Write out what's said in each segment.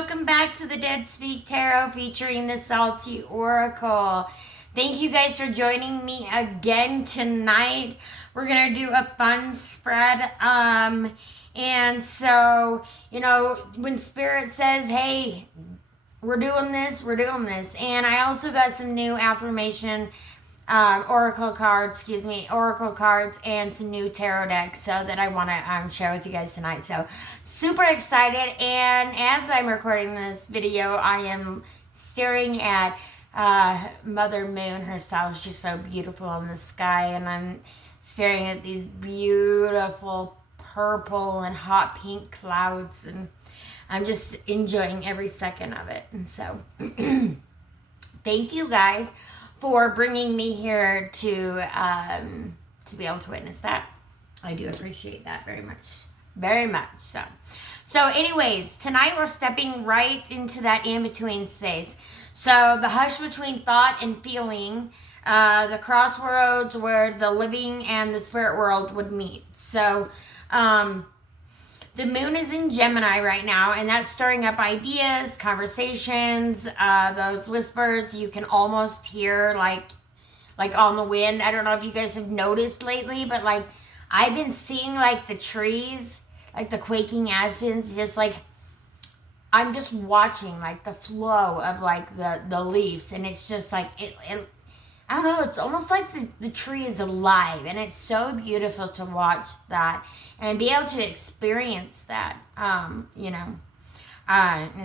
welcome back to the Dead Speak Tarot featuring the Salty Oracle. Thank you guys for joining me again tonight. We're gonna do a fun spread. And so, when Spirit says, hey, we're doing this, we're doing this. And I also got some new affirmation oracle cards and some new tarot decks so that I want to share with you guys tonight. So super excited, and as I'm recording this video, I am staring at Mother Moon herself. She's so beautiful in the sky, and I'm staring at these beautiful purple and hot pink clouds, and I'm just enjoying every second of it. And so thank you guys for bringing me here to be able to witness that. I do appreciate that very much so. So anyways, tonight we're stepping right into that in-between space. So the hush between thought and feeling, the crossroads where the living and the spirit world would meet. So the moon is in Gemini right now, and that's stirring up ideas, conversations, those whispers you can almost hear like on the wind. I don't know if you guys have noticed lately, but like I've been seeing like the trees, like the quaking aspens, just like I'm just watching like the flow of like the leaves, and it's just like it I don't know, it's almost like the tree is alive, and it's so beautiful to watch that and be able to experience that, and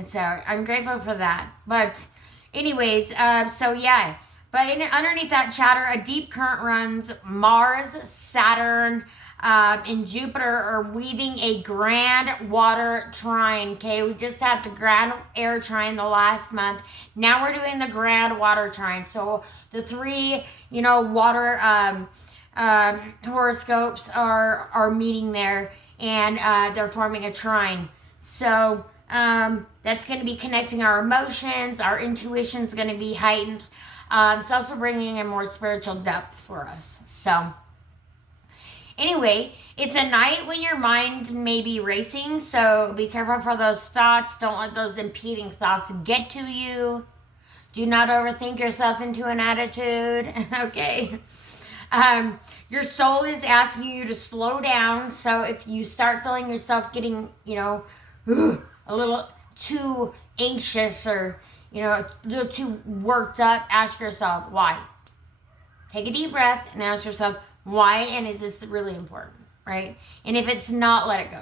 so I'm grateful for that. But anyways, so yeah, but underneath that chatter, a deep current runs. Mars, Saturn, and Jupiter are weaving a grand water trine. Okay, we just had the grand air trine the last month. Now we're doing the grand water trine. So the three, water horoscopes are meeting there, and they're forming a trine. So that's going to be connecting our emotions. Our intuition's going to be heightened. It's also bringing in more spiritual depth for us. So anyway, it's a night when your mind may be racing, so be careful for those thoughts. Don't let those impeding thoughts get to you. Do not overthink yourself into an attitude, okay? Your soul is asking you to slow down, so if you start feeling yourself getting, a little too anxious or, a little too worked up, ask yourself, why? Take a deep breath and ask yourself, why, and is this really important, right? And if it's not, let it go.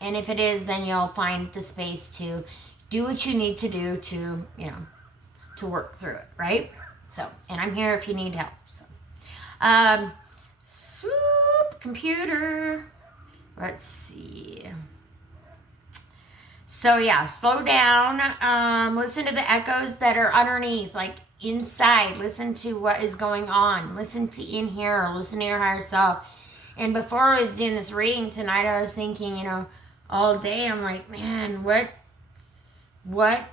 And if it is, then you'll find the space to do what you need to do to, to work through it, right? So, and I'm here if you need help. So, computer. Let's see. So yeah, slow down. Listen to the echoes that are underneath, like inside. Listen to what is going on. Listen to in here, or listen to your higher self. And before I was doing this reading tonight, I was thinking, all day, I'm like, man, what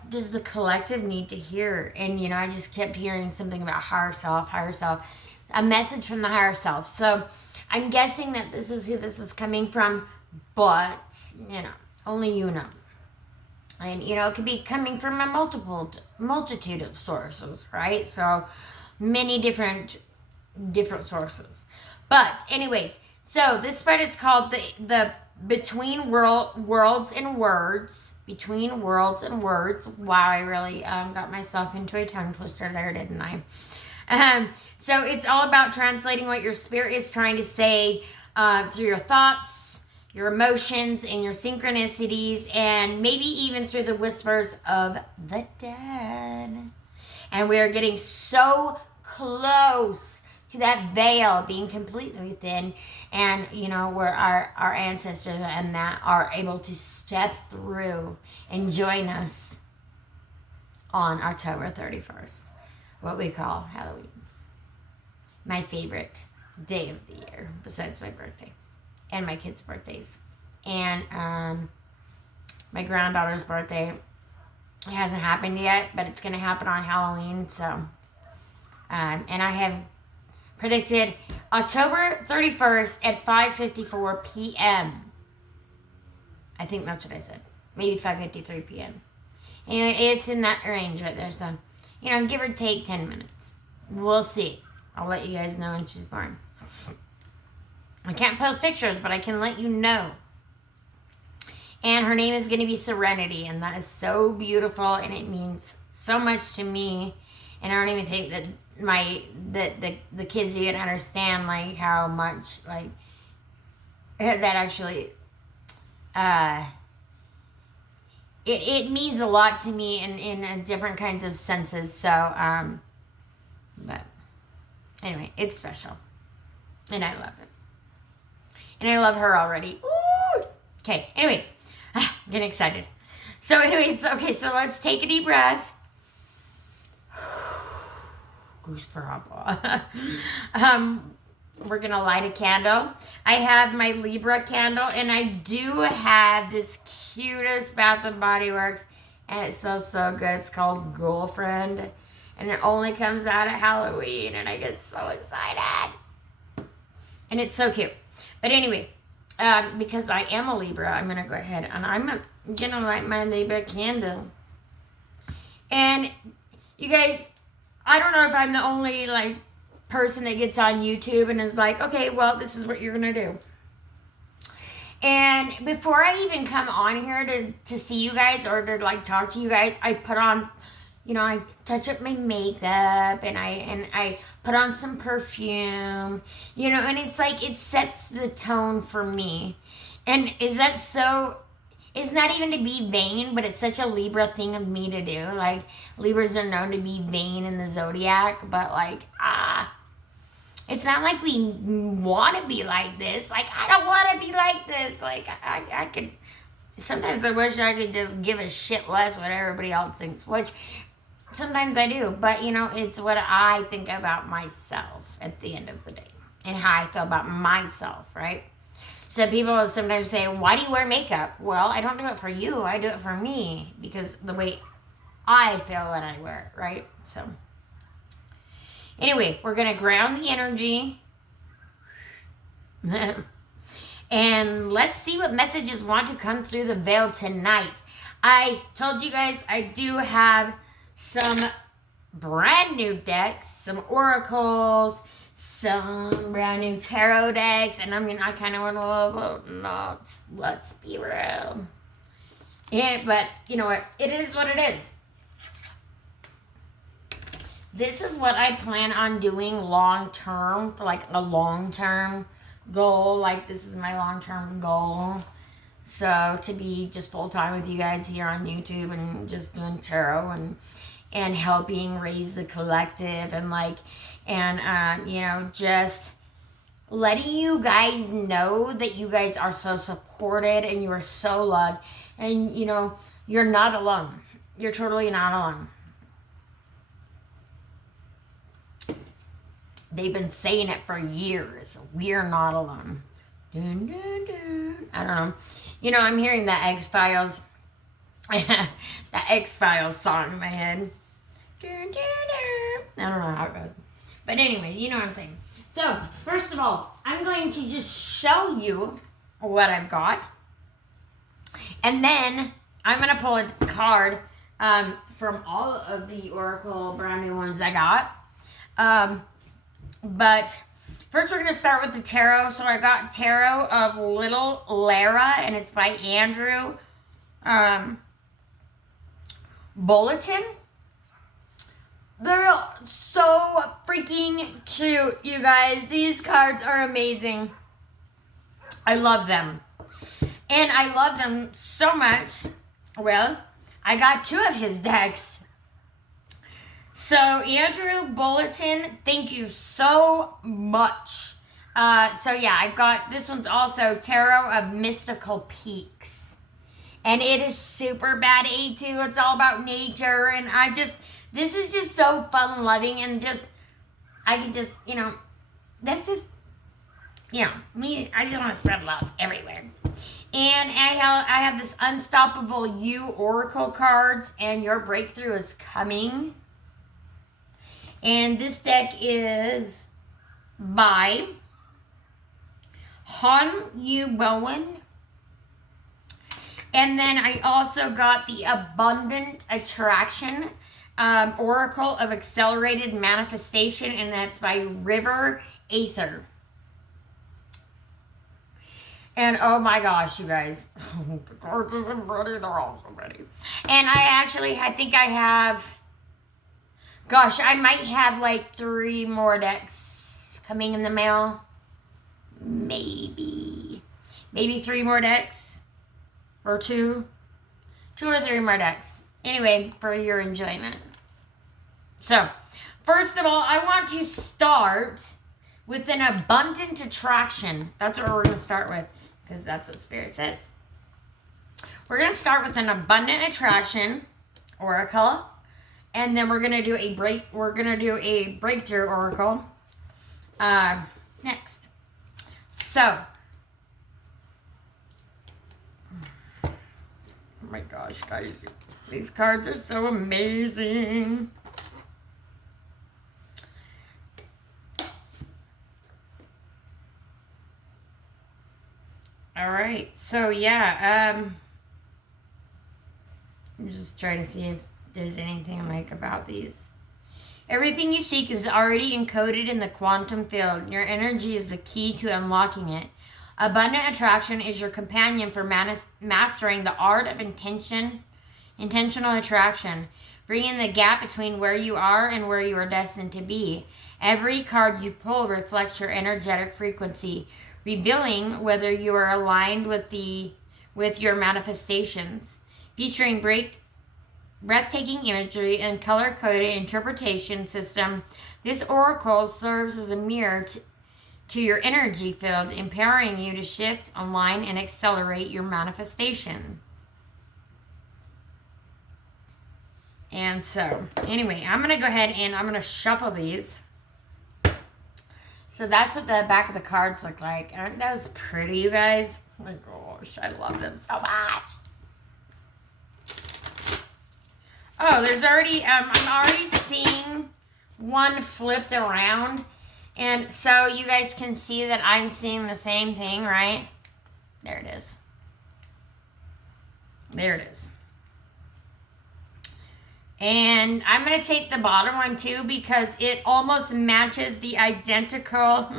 does the collective need to hear? And, I just kept hearing something about higher self, a message from the higher self. So I'm guessing that this is who this is coming from, but, only you know. And, it could be coming from a multitude of sources, right? So many different sources. But anyways, so this spread is called the Between Worlds and Words. Between Worlds and Words. Wow, I really got myself into a tongue twister there, didn't I? So it's all about translating what your spirit is trying to say through your thoughts, your emotions, and your synchronicities, and maybe even through the whispers of the dead. And we are getting so close to that veil being completely thin, and where our ancestors and that are able to step through and join us on October 31st, what we call Halloween. My favorite day of the year, besides my birthday and my kids' birthdays, and my granddaughter's birthday. It hasn't happened yet, but it's going to happen on Halloween. So and I have predicted October 31st at 5:54 p.m. I think that's what I said. Maybe 5:53 p.m. And it's in that range right there. So, give or take 10 minutes. We'll see. I'll let you guys know when she's born. I can't post pictures, but I can let you know. And her name is going to be Serenity, and that is so beautiful, and it means so much to me. And I don't even think that the kids even understand like how much like that actually it means a lot to me in different kinds of senses. So but anyway, it's special, and I love it, and I love her already. Ooh! Okay, anyway. I'm getting excited. So anyways, okay, so let's take a deep breath. Goose for hot. We're going to light a candle. I have my Libra candle, and I do have this cutest Bath & Body Works, and it smells so good. It's called Girlfriend, and it only comes out at Halloween, and I get so excited. And it's so cute. But anyway, because I am a Libra, I'm going to go ahead and I'm going to light my Libra candle. And you guys, I don't know if I'm the only like person that gets on YouTube and is like, okay, well, this is what you're going to do. And before I even come on here to see you guys or to like talk to you guys, I put on, I touch up my makeup and I put on some perfume, and it's like it sets the tone for me. And is that so? It's not even to be vain, but it's such a Libra thing of me to do. Like, Libras are known to be vain in the zodiac, but like, it's not like we want to be like this. Like, I don't want to be like this. Like, I could, sometimes I wish I could just give a shit less what everybody else thinks, which sometimes I do. But, it's what I think about myself at the end of the day and how I feel about myself, right? So people will sometimes say, why do you wear makeup? Well, I don't do it for you. I do it for me because the way I feel when I wear it, right? So anyway, we're going to ground the energy. And let's see what messages want to come through the veil tonight. I told you guys I do have some brand new decks, some oracles, some brand new tarot decks, and I kind of want to love notes. Let's be real. But you know what? It is what it is. This is what I plan on doing long term, for like a long term goal. Like, this is my long term goal. So to be just full time with you guys here on YouTube and just doing tarot and helping raise the collective and just letting you guys know that you guys are so supported and you are so loved, and you're not alone. You're totally not alone. They've been saying it for years. We're not alone. Dun, dun, dun. I don't know. I'm hearing the X-Files. The X-Files song in my head. Dun, dun, dun. I don't know how it goes. But anyway, you know what I'm saying. So, first of all, I'm going to just show you what I've got. And then I'm going to pull a card from all of the Oracle brand new ones I got. But first we're going to start with the tarot. So I got Tarot of Little Lara, and it's by Andrew Bulletin. They're so freaking cute, you guys. These cards are amazing. I love them. And I love them so much. Well, I got two of his decks. So, Andrew Bulletin, thank you so much. I got, this one's also Tarot of Mystical Peaks. And it is super bad A2. It's all about nature. And this is just so fun loving, and I can just, that's just, me. I just want to spread love everywhere. And I have this Unstoppable You Oracle cards, and your breakthrough is coming. And this deck is by Han Yu Bowen. And then I also got the Abundant Attraction Oracle of Accelerated Manifestation, and that's by River Aether. And oh my gosh, you guys, the cards isn't ready, they're all so ready. And I think I have, gosh, I might have like 3 more decks coming in the mail. Maybe 3 more decks, or 2 or 3 more decks. Anyway, for your enjoyment. So, first of all, I want to start with an abundant attraction. That's what we're going to start with, because that's what Spirit says. We're going to start with an abundant attraction oracle, and then we're going to do a breakthrough oracle next. So, oh my gosh, guys, these cards are so amazing. All right, so yeah, I'm just trying to see if there's anything I like about these. Everything you seek is already encoded in the quantum field. Your energy is the key to unlocking it. Abundant attraction is your companion for mastering the art of intentional attraction, bringing the gap between where you are and where you are destined to be. Every card you pull reflects your energetic frequency, revealing whether you are aligned with your manifestations. Featuring breathtaking imagery and color-coded interpretation system, this oracle serves as a mirror to your energy field, empowering you to shift, align, and accelerate your manifestation. And so, anyway, I'm going to go ahead and I'm going to shuffle these. So that's what the back of the cards look like. Aren't those pretty, you guys? Oh my gosh, I love them so much. Oh, there's already, I'm already seeing one flipped around. And so you guys can see that I'm seeing the same thing, right? There it is. There it is. And I'm going to take the bottom one too, because it almost matches the identical.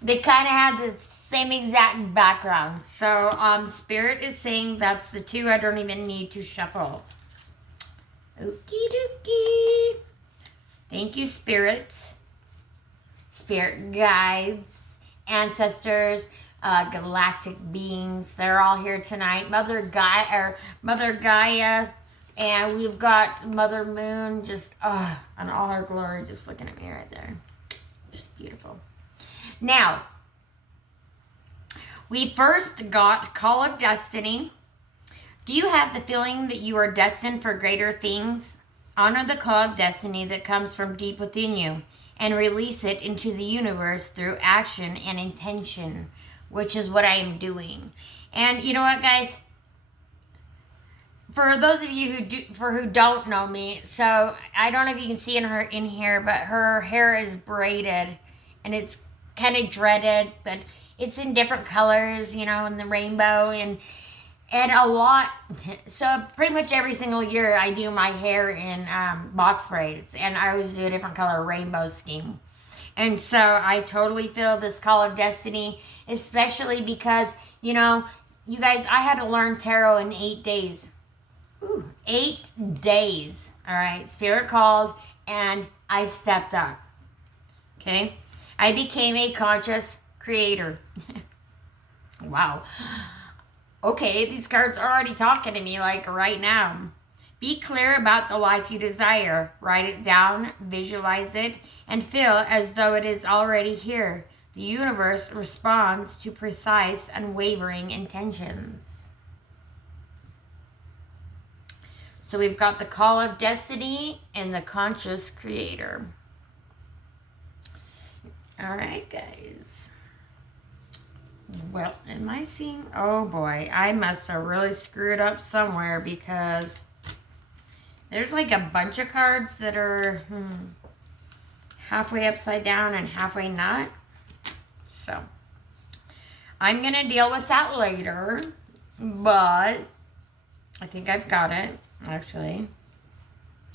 They kind of have the same exact background. So Spirit is saying that's the 2. I don't even need to shuffle. Okie dokie. Thank you, Spirit. Spirit guides, ancestors, galactic beings. They're all here tonight. Mother Gaia, and we've got Mother Moon just in all her glory, just looking at me right there. Just beautiful. Now, we first got Call of Destiny. Do you have the feeling that you are destined for greater things? Honor the call of destiny that comes from deep within you and release it into the universe through action and intention, which is what I am doing. And you know what, guys? For those of you who don't know me, so I don't know if you can see in here, but her hair is braided and it's kind of dreaded, but it's in different colors, you know, in the rainbow and a lot. So pretty much every single year I do my hair in box braids, and I always do a different color rainbow scheme. And so I totally feel this call of destiny, especially because, you know, you guys, I had to learn tarot in 8 days. 8 days. All right. Spirit called and I stepped up. Okay. I became a conscious creator. Wow. Okay, these cards are already talking to me like right now. Be clear about the life you desire. Write it down, visualize it, and feel as though it is already here. The universe responds to precise, unwavering intentions. So we've got the call of destiny and the conscious creator. All right, guys. Well, am I seeing? Oh boy, I must have really screwed up somewhere, because there's like a bunch of cards that are halfway upside down and halfway not. So I'm going to deal with that later. but I think I've got it, actually.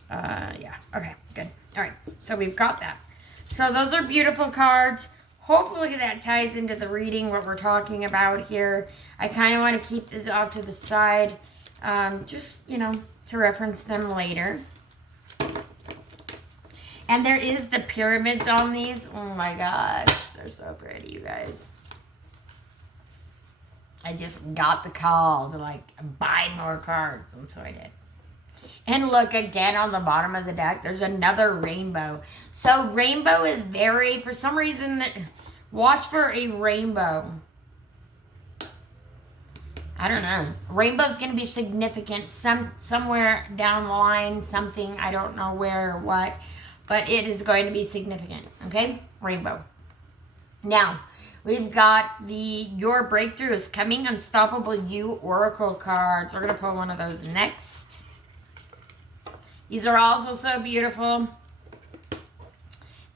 Yeah, okay, good. All right, so we've got that. So those are beautiful cards. Hopefully that ties into the reading, what we're talking about here. I kind of want to keep this off to the side, just, to reference them later. And there is the pyramids on these. Oh my gosh, they're so pretty, you guys. I just got the call to buy more cards, and so I did. And look, again on the bottom of the deck, there's another rainbow. So rainbow is for some reason, watch for a rainbow. I don't know. Rainbow's going to be significant somewhere down the line, something, I don't know where or what, but it is going to be significant, okay? Rainbow. Now, we've got Your Breakthrough is Coming, Unstoppable You Oracle cards. We're going to pull one of those next. These are also so beautiful.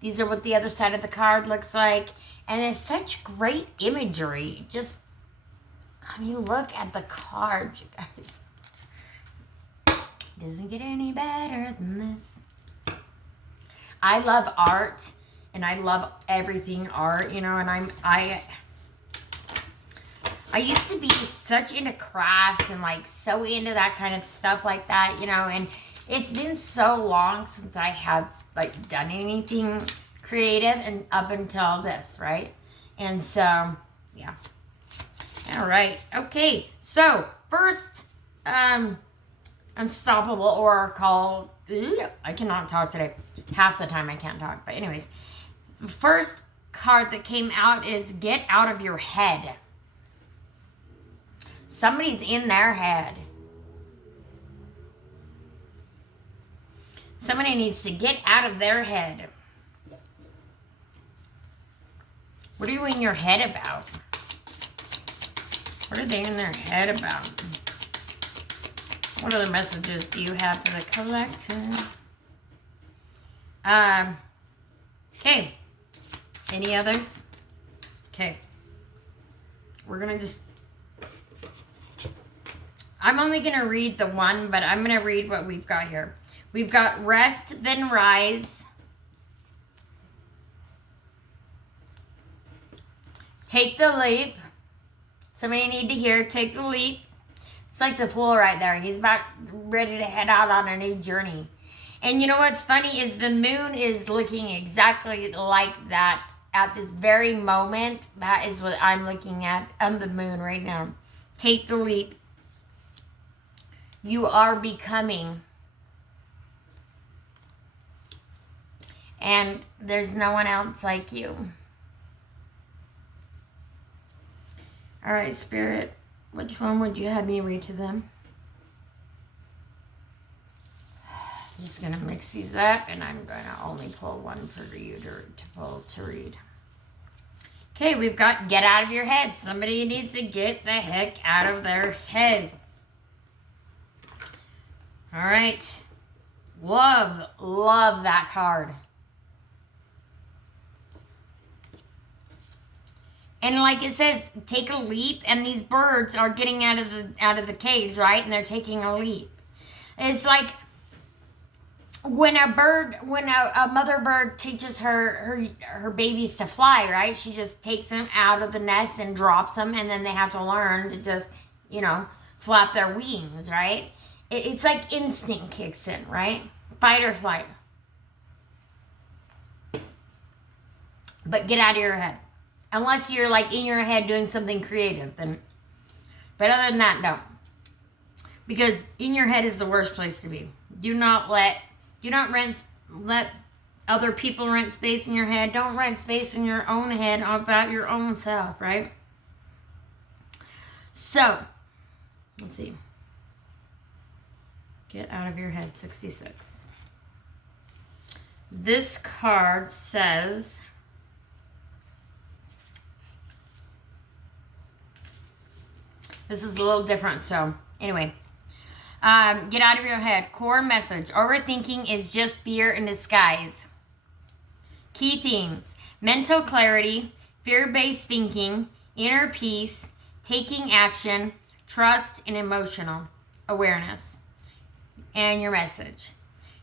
These are what the other side of the card looks like. And it's such great imagery. Just, look at the card, you guys. It doesn't get any better than this. I love art, and I love everything art, and I used to be such into crafts and so into that kind of stuff like that, and it's been so long since I have done anything creative, and up until this, right? And so, yeah. All right. Okay. So first, Unstoppable Oracle. I cannot talk today. Half the time I can't talk. But anyways, the first card that came out is Get Out of Your Head. Somebody's in their head. Somebody needs to get out of their head. What are you in your head about? What are they in their head about? What other messages do you have for the collective? Okay. Any others? Okay. We're going to I'm only going to read the one, but I'm going to read what we've got here. We've got Rest, Then Rise. Take the Leap. Somebody need to hear Take the Leap. It's like the Fool right there. He's about ready to head out on a new journey. And you know what's funny is the moon is looking exactly like that at this very moment. That is what I'm looking at on the moon right now. Take the leap. You are becoming. And there's no one else like you. All right, Spirit. Which one would you have me read to them? I'm just going to mix these up, and I'm going to only pull one for you to read. Okay, we've got Get Out of Your Head. Somebody needs to get the heck out of their head. All right. Love that card. And like it says, take a leap, and these birds are getting out of the cage, right? And they're taking a leap. It's like when a mother bird teaches her babies to fly, right? She just takes them out of the nest and drops them, and then they have to learn to just, flap their wings, right? It's like instinct kicks in, right? Fight or flight. But get out of your head. Unless you're in your head doing something creative, then. But other than that, no. Because in your head is the worst place to be. Do not let other people rent space in your head. Don't rent space in your own head about your own self, right? So, let's see. Get out of your head, 66. This card says, this is a little different, so anyway. Get out of your head. Core message. Overthinking is just fear in disguise. Key themes. Mental clarity, fear-based thinking, inner peace, taking action, trust, and emotional awareness. And your message.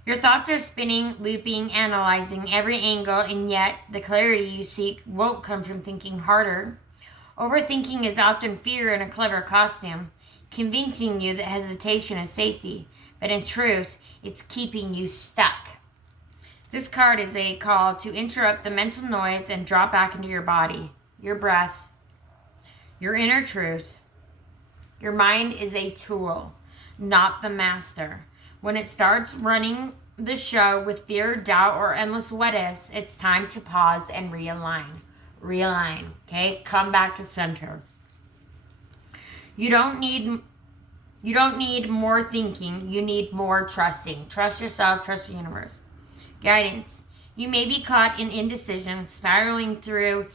Your thoughts are spinning, looping, analyzing every angle, and yet the clarity you seek won't come from thinking harder. Overthinking is often fear in a clever costume, convincing you that hesitation is safety, but in truth, it's keeping you stuck. This card is a call to interrupt the mental noise and drop back into your body, your breath, your inner truth. Your mind is a tool, not the master. When it starts running the show with fear, doubt, or endless what ifs, it's time to pause and realign. Realign, okay? Come back to center. You don't need more thinking. You need more trusting. Trust yourself, trust the universe. Guidance. You may be caught in indecision, spiraling through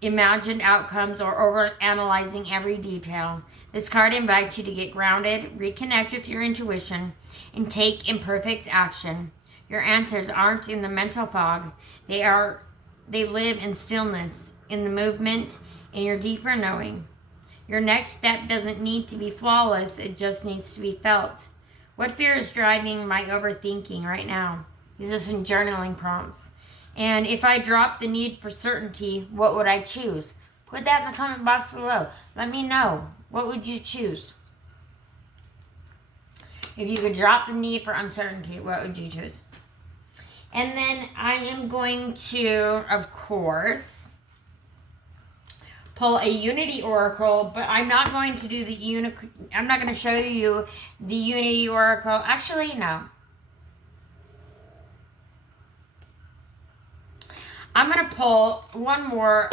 imagined outcomes or over analyzing every detail. This card invites you to get grounded, reconnect with your intuition, and take imperfect action. Your answers aren't in the mental fog. They live in stillness, in the movement, in your deeper knowing. Your next step doesn't need to be flawless. It just needs to be felt. What fear is driving my overthinking right now? These are some journaling prompts. And if I drop the need for certainty, what would I choose? Put that in the comment box below. Let me know. What would you choose? If you could drop the need for uncertainty, what would you choose? And then I am going to, of course, pull a Unity Oracle, but I'm not going to do I'm not going to show you the Unity Oracle. Actually, no. I'm going to pull one more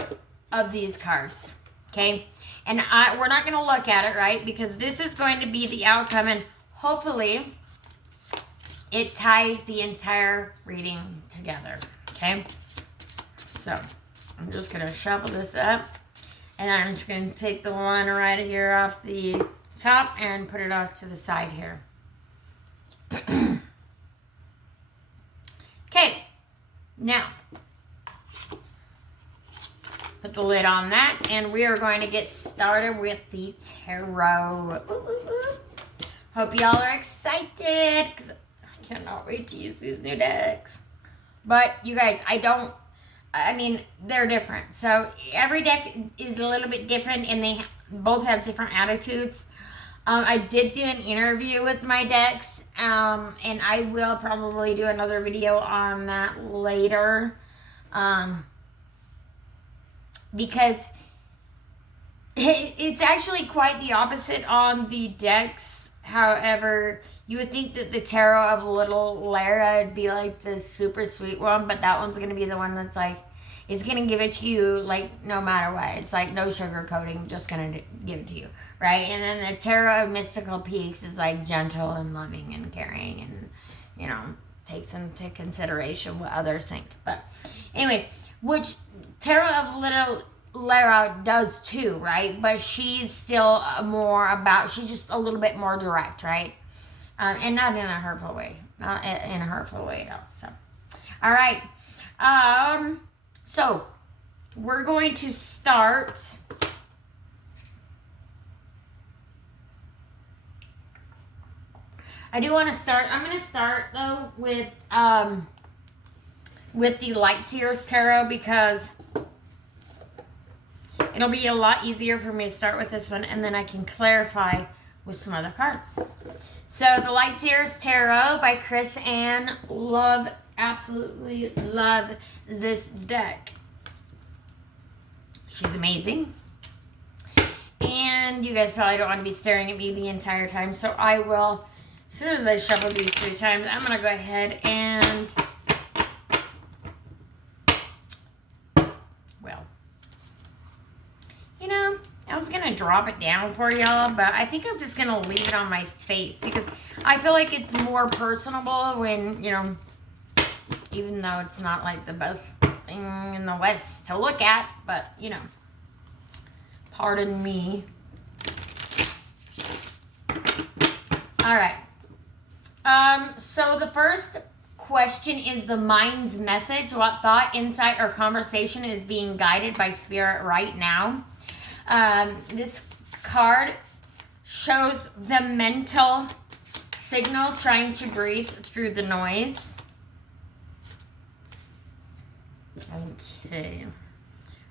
of these cards, okay? And we're not going to look at it, right? Because this is going to be the outcome, and hopefully it ties the entire reading together, okay? So I'm just going to shuffle this up, and I'm just going to take the one right here off the top and put it off to the side here. Okay, now put the lid on that, and we are going to get started with the tarot. Hope y'all are excited, because I cannot wait to use these new decks. But you guys, they're different. So every deck is a little bit different, and they both have different attitudes. I did do an interview with my decks, and I will probably do another video on that later. Because it's actually quite the opposite on the decks. However, you would think that the Tarot of Little Lara would be like the super sweet one, but that one's going to be the one that's like, it's going to give it to you like no matter what. It's like no sugar coating, just going to give it to you, right? And then the Tarot of Mystical Peaks is like gentle and loving and caring and, you know, takes into consideration what others think. But anyway, which Tarot of Little Lara does too, right? But she's still she's just a little bit more direct, right? And not in a hurtful way. Not in a hurtful way at all. So, all right. So, we're going to start. I'm going to start, though, with the Light Seers Tarot, because it'll be a lot easier for me to start with this one, and then I can clarify with some other cards. So, the Light Seers Tarot by Chris Ann. Absolutely love this deck. She's amazing. And you guys probably don't want to be staring at me the entire time, so I will, as soon as I shuffle these 3 times, I'm going to go ahead and, well, you know, I was going to drop it down for y'all, but I think I'm just going to leave it on my face, because I feel like it's more personable when, you know, even though it's not like the best thing in the West to look at, but, you know, pardon me. All right. So the first question is the mind's message. What thought, insight, or conversation is being guided by Spirit right now? This card shows the mental signal trying to breathe through the noise. Okay.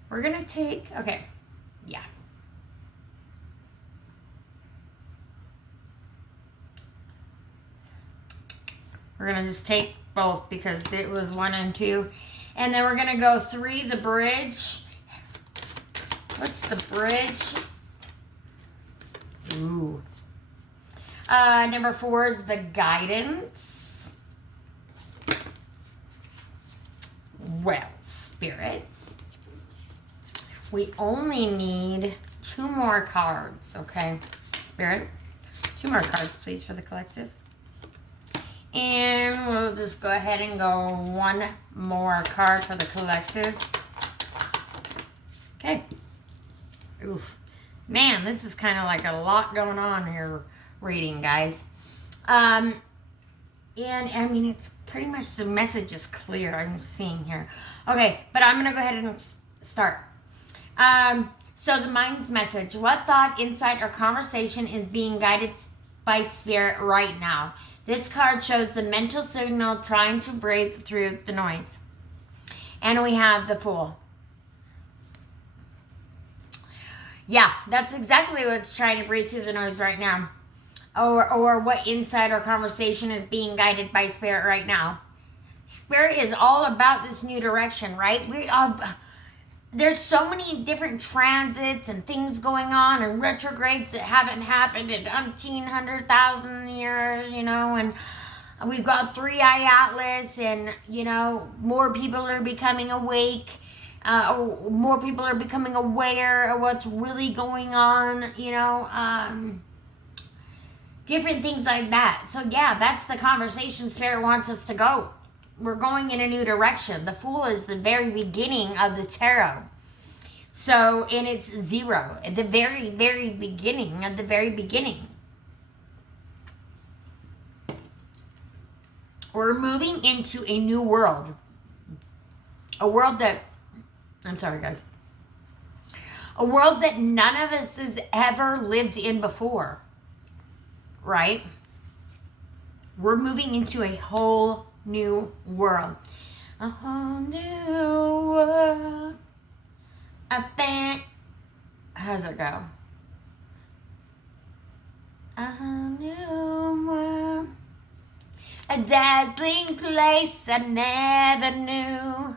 We're going to take, okay, yeah. We're going to just take both because it was 1 and 2. And then we're going to go 3, the bridge. What's the bridge? Ooh. Number 4 is the guidance. Well, spirits. We only need 2 more cards, okay? Spirit, 2 more cards, please, for the collective. And we'll just go ahead and go 1 more card for the collective. Okay. Oof. Man, this is kind of like a lot going on here reading, guys. And I mean, it's pretty much the message is clear. I'm seeing here. Okay, but I'm going to go ahead and start. So the mind's message. What thought, insight, or conversation is being guided by spirit right now? This card shows the mental signal trying to break through the noise. And we have the Fool. Yeah, that's exactly what's trying to break through the noise right now. Or what insight or conversation is being guided by spirit right now. Spirit is all about this new direction, right? There's so many different transits and things going on and retrogrades that haven't happened in 1,100,000 years, you know, and we've got 3-eye Atlas and, you know, more people are becoming awake. More people are becoming aware of what's really going on, you know, different things like that. So yeah, that's the conversation Spirit wants us to go. We're going in a new direction. The Fool is the very beginning of the tarot. So, and it's 0 at the very, very beginning, at the very beginning. We're moving into a new world. A world that, I'm sorry guys. A world that none of us has ever lived in before. Right? We're moving into a whole new world. A whole new world. How does it go? A whole new world. A dazzling place I never knew.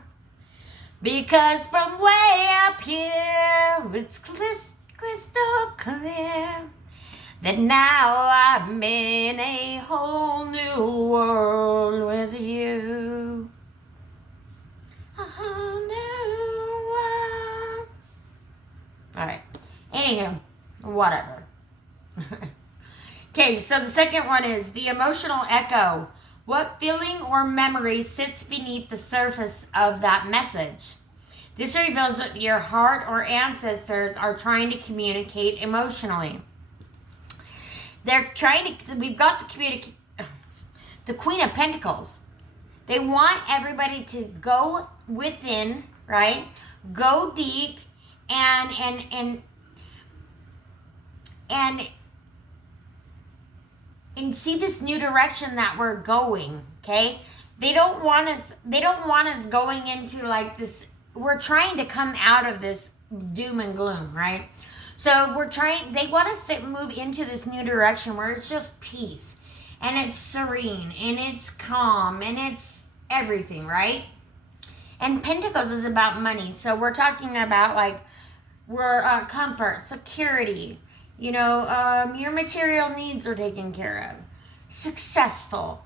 Because from way up here, it's crystal clear that now I'm in a whole new world with you. A whole new world. Alright. Anywho, whatever. Okay, so the second one is the emotional echo. What feeling or memory sits beneath the surface of that message? This reveals what your heart or ancestors are trying to communicate emotionally. They're trying to, we've got the communicate, the Queen of Pentacles. They want everybody to go within, right? Go deep and see this new direction that we're going, okay? They don't want us going into like this. We're trying to come out of this doom and gloom, right? So they want us to move into this new direction where it's just peace and it's serene and it's calm and it's everything, right? And Pentacles is about money. So we're talking about like comfort, security, you know, your material needs are taken care of, successful.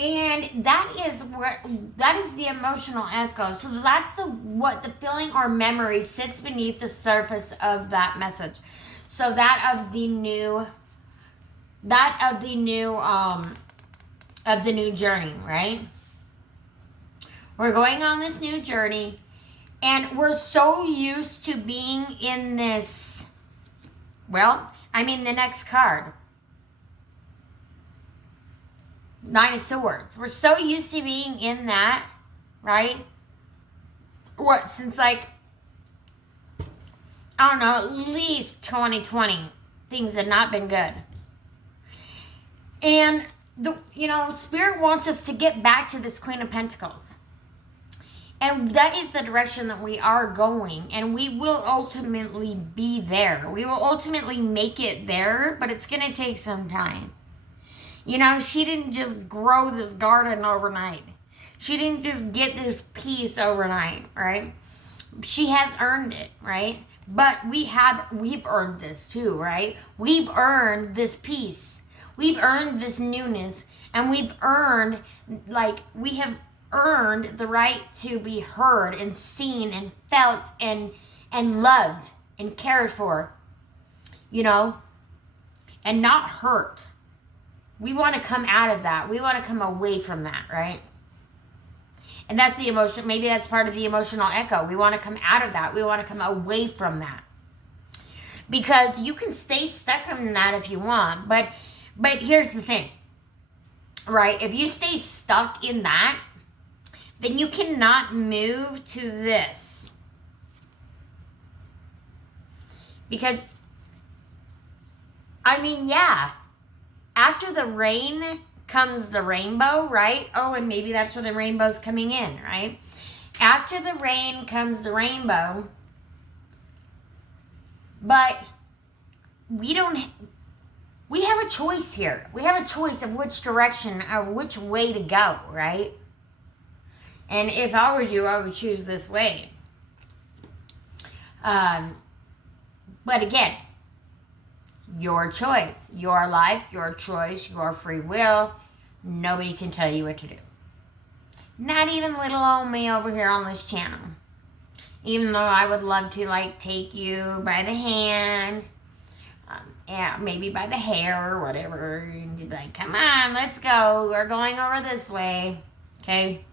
And that is the emotional echo. So that's what the feeling or memory sits beneath the surface of that message. So that of the new journey, right? We're going on this new journey, and we're so used to being in this. Well, I mean the next card. 9 of Swords. We're so used to being in that, right? What, since like, I don't know, at least 2020. things have not been good. And, Spirit wants us to get back to this Queen of Pentacles. And that is the direction that we are going. And we will ultimately be there. We will ultimately make it there, but it's going to take some time. She didn't just grow this garden overnight. She didn't just get this peace overnight, right? She has earned it, right? But we've earned this too, right? We've earned this peace. We've earned this newness. And we have earned the right to be heard and seen and felt and loved and cared for, and not hurt. We want to come out of that. We want to come away from that, right? And that's the emotion. Maybe that's part of the emotional echo. We want to come out of that. We want to come away from that. Because you can stay stuck in that if you want. But here's the thing, right? If you stay stuck in that, then you cannot move to this. Because, after the rain comes the rainbow, right? Oh, and maybe that's where the rainbow's coming in, right? After the rain comes the rainbow. But we have a choice here. We have a choice of which direction or which way to go, right? And if I was you, I would choose this way. But again, your choice, your life, your choice, your free will. Nobody can tell you what to do. Not even little old me over here on this channel. Even though I would love to take you by the hand, maybe by the hair or whatever, and you'd be like, come on, let's go. We're going over this way. Okay?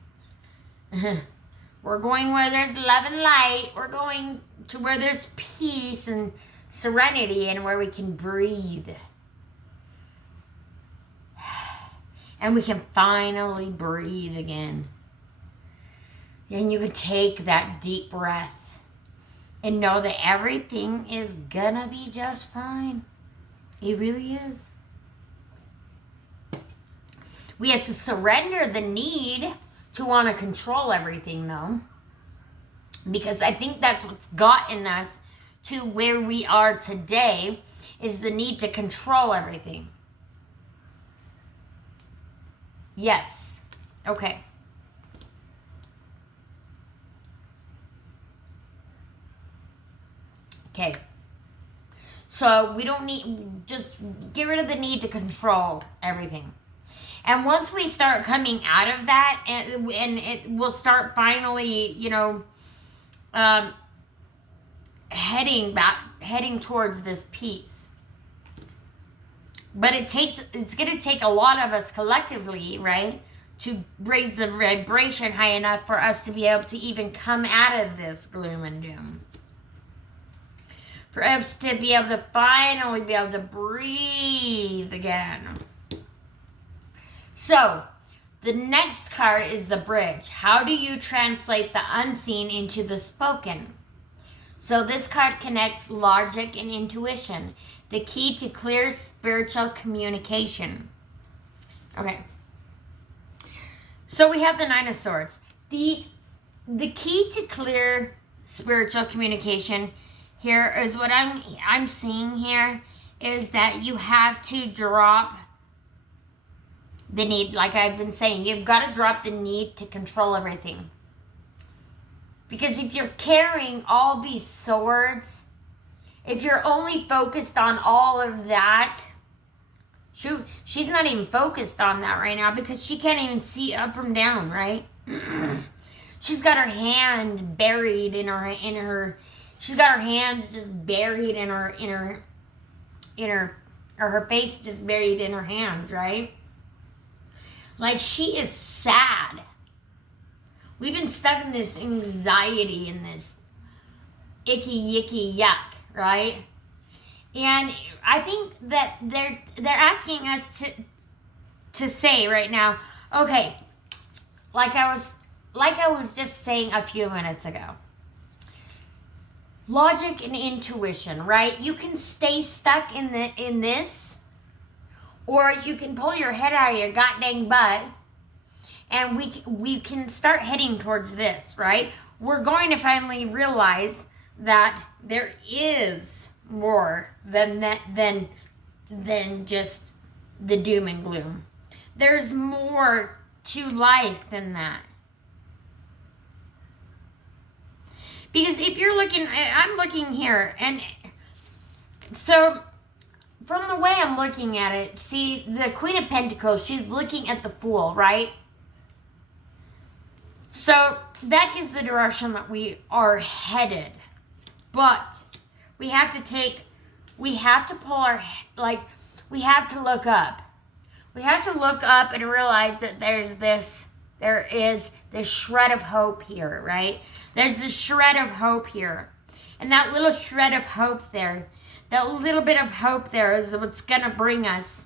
We're going where there's love and light. We're going to where there's peace and serenity and where we can breathe. And we can finally breathe again. And you can take that deep breath and know that everything is gonna be just fine. It really is. We have to surrender the need to want to control everything, though. Because I think that's what's gotten us to where we are today, is the need to control everything. Yes. Okay. Okay. So we don't need, just get rid of the need to control everything. And once we start coming out of that, and it will start finally, heading towards this peace. But it's going to take a lot of us collectively, right, to raise the vibration high enough for us to be able to even come out of this gloom and doom. For us to be able to finally be able to breathe again. So, the next card is the bridge. How do you translate the unseen into the spoken? So this card connects logic and intuition, the key to clear spiritual communication. Okay. So we have the Nine of Swords. The key to clear spiritual communication here is what I'm seeing here is that you have to drop the need, like I've been saying, you've got to drop the need to control everything. Because if you're carrying all these swords, if you're only focused on all of that, shoot, she's not even focused on that right now because she can't even see up from down, right? She's got her hand buried in her, she's got her hands just buried in her, or her face just buried in her hands, right? Like, she is sad. We've been stuck in this anxiety and this icky, yicky, yuck, right? And I think that they're asking us to say right now, okay, like I was just saying a few minutes ago. logic and intuition, right? You can stay stuck in this, or you can pull your head out of your goddamn butt, and we can start heading towards this, right? We're going to finally realize that there is more than that, than just the doom and gloom. There's more to life than that. Because if you're looking, I'm looking here, and so from the way I'm looking at it, see, the Queen of Pentacles, she's looking at the Fool, right? So that is the direction that we are headed. But we have to pull our, like, we have to look up. We have to look up and realize that there is this shred of hope here, right? There's this shred of hope here. And that little shred of hope there, that little bit of hope there is what's going to bring us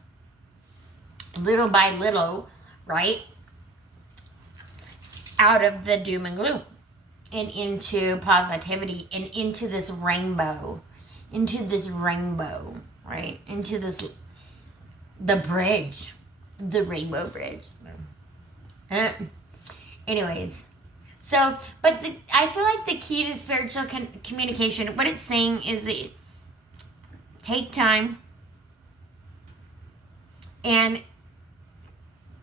little by little, right, out of the doom and gloom and into positivity and into this rainbow, right? Into this, the bridge, the rainbow bridge. Anyways, so, but I feel like the key to spiritual communication, what it's saying is that take time and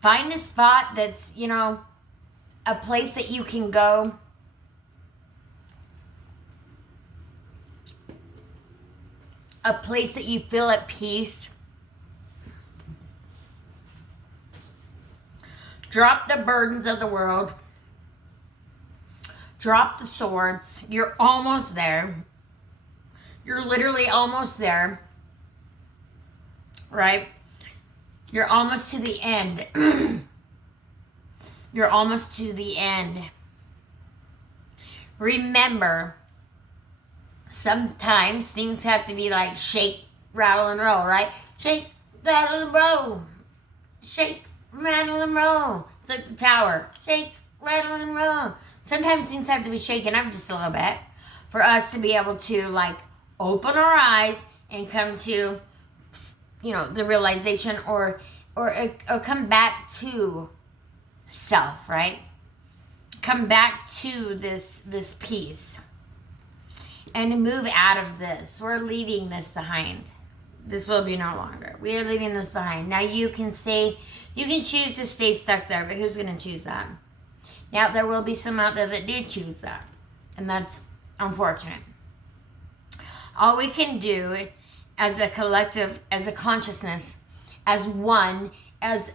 find a spot that's, you know, a place that you can go a place that you feel at peace. Drop the burdens of the world. Drop the swords. You're almost there. You're literally almost there. Right? You're almost to the end. You're almost to the end. Remember, sometimes things have to be like shake, rattle, and roll, right? Shake, rattle, and roll. Shake, rattle, and roll. It's like the tower. Shake, rattle, and roll. Sometimes things have to be shaken up just a little bit for us to be able to, like, open our eyes and come to, you know, the realization or come back to self, right? Come back to this peace and move out of this. We're leaving this behind. This will be no longer. We are leaving this behind. Now you can choose to stay stuck there, but who's going to choose that? Now there will be some out there that do choose that, and that's unfortunate. All we can do as a collective, as a consciousness, as one, as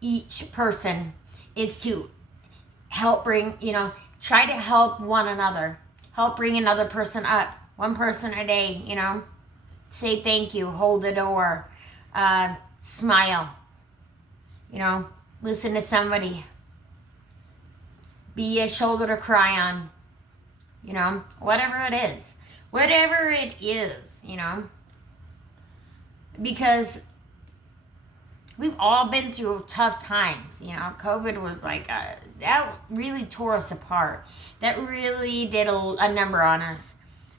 each person, is to help bring, you know, try to help one another. Help bring another person up. One person a day, you know. Say thank you. Hold the door. Smile. You know, listen to somebody. Be a shoulder to cry on. You know, whatever it is. Whatever it is, you know. Because we've all been through tough times, you know. COVID was like, that really tore us apart. That really did a number on us.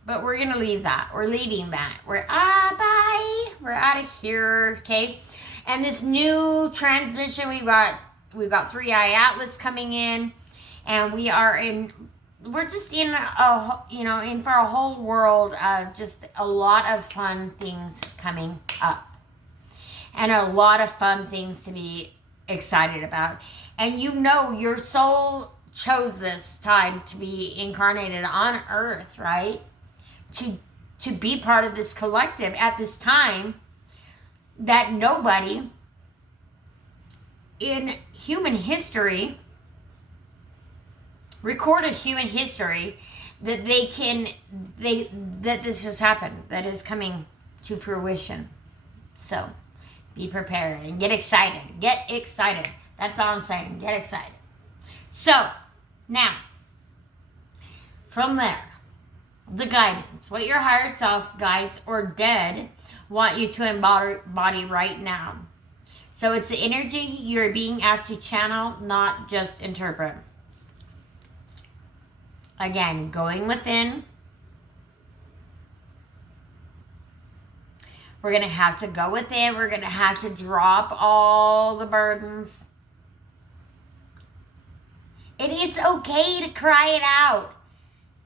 But we're going to leave that. We're leaving that. Bye. We're out of here, okay? And this new transmission, we've got 3i Atlas coming in. And we're just in for a whole world of just a lot of fun things coming up. And a lot of fun things to be excited about. And you know your soul chose this time to be incarnated on Earth, right? To be part of this collective at this time that nobody in human history, recorded human history, that that this has happened, that is coming to fruition. So be prepared and get excited. Get excited. That's all I'm saying. Get excited. So, now, from there, the guidance. What your higher self, guides, or dead want you to embody right now. So, it's the energy you're being asked to channel, not just interpret. Again, going within, We're going to have to go within. We're going to have to drop all the burdens. And it's okay to cry it out.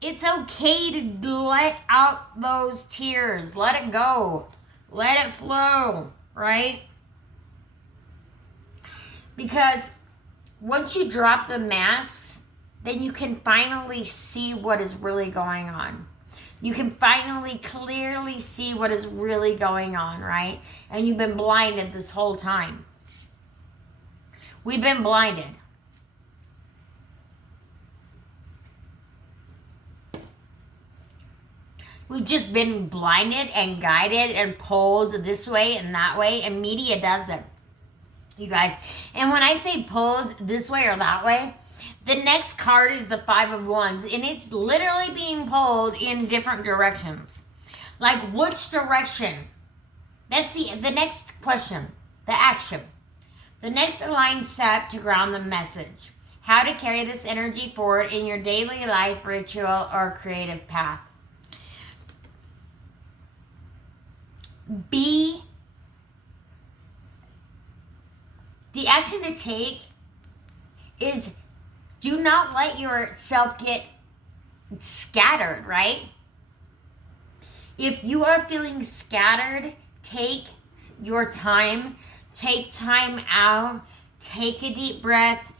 It's okay to let out those tears. Let it go. Let it flow, right? Because once you drop the masks, then you can finally see what is really going on. You can finally clearly see what is really going on, right? And you've been blinded this whole time. We've been blinded. We've just been blinded and guided and pulled this way and that way, and media does it, you guys. And when I say pulled this way or that way, the next card is the Five of Wands, and it's literally being pulled in different directions. Like, which direction? That's the next question, the action. The next aligned step to ground the message. How to carry this energy forward in your daily life, ritual, or creative path. The action to take is, do not let yourself get scattered, right? If you are feeling scattered, take your time. Take time out. Take a deep breath.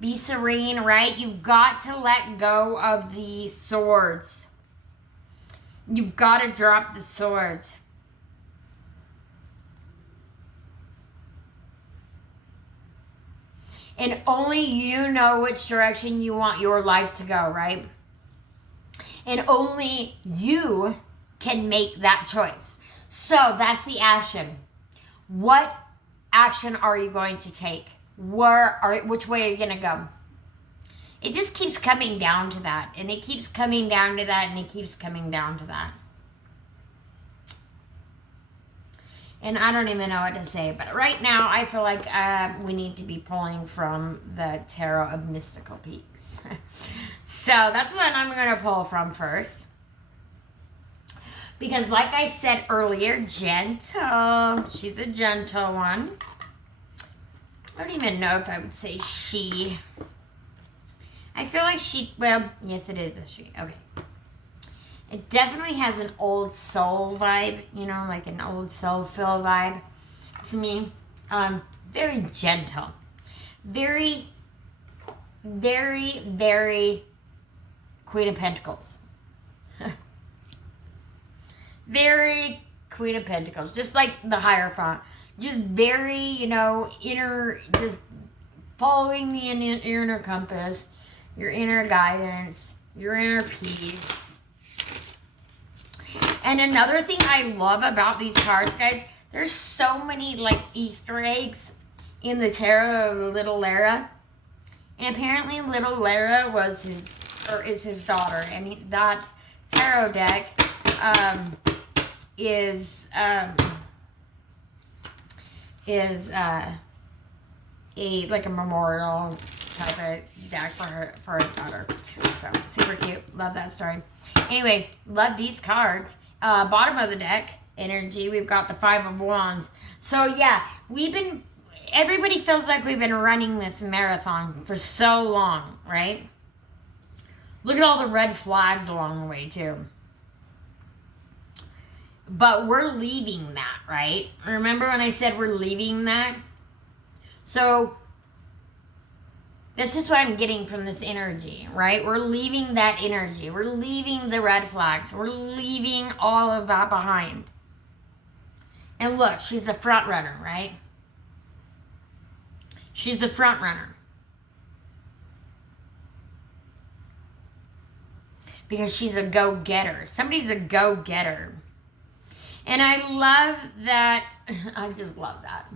Be serene, right? You've got to let go of the swords. You've got to drop the swords. And only you know which direction you want your life to go, right? And only you can make that choice. So that's the action. What action are you going to take? Which way are you going to go? It just keeps coming down to that. And it keeps coming down to that. And it keeps coming down to that. And I don't even know what to say. But right now, I feel like we need to be pulling from the Tarot of Mystical Peaks. So that's what I'm going to pull from first. Because like I said earlier, gentle. She's a gentle one. I don't even know if I would say she. I feel like she, well, yes, it is a she. Okay. It definitely has an old soul vibe, you know, like an old soul feel vibe to me. Very gentle. Very, very, very Queen of Pentacles. Very Queen of Pentacles. Just like the Hierophant. Just very, you know, inner, just following the inner compass. Your inner guidance, your inner peace. And another thing I love about these cards, guys, there's so many like Easter eggs in the tarot of Little Lara. And apparently Little Lara was is his daughter. And that tarot deck is like a memorial type of deck for his daughter. So super cute. Love that story. Anyway, love these cards. Bottom of the deck energy, we've got the Five of Wands. So yeah, everybody feels like we've been running this marathon for so long, right? Look at all the red flags along the way too. But we're leaving that, right? Remember when I said we're leaving that? So that's just what I'm getting from this energy, right? We're leaving that energy. We're leaving the red flags. We're leaving all of that behind. And look, she's the front runner, right? She's the front runner. Because she's a go-getter. Somebody's a go-getter. And I love that. I just love that.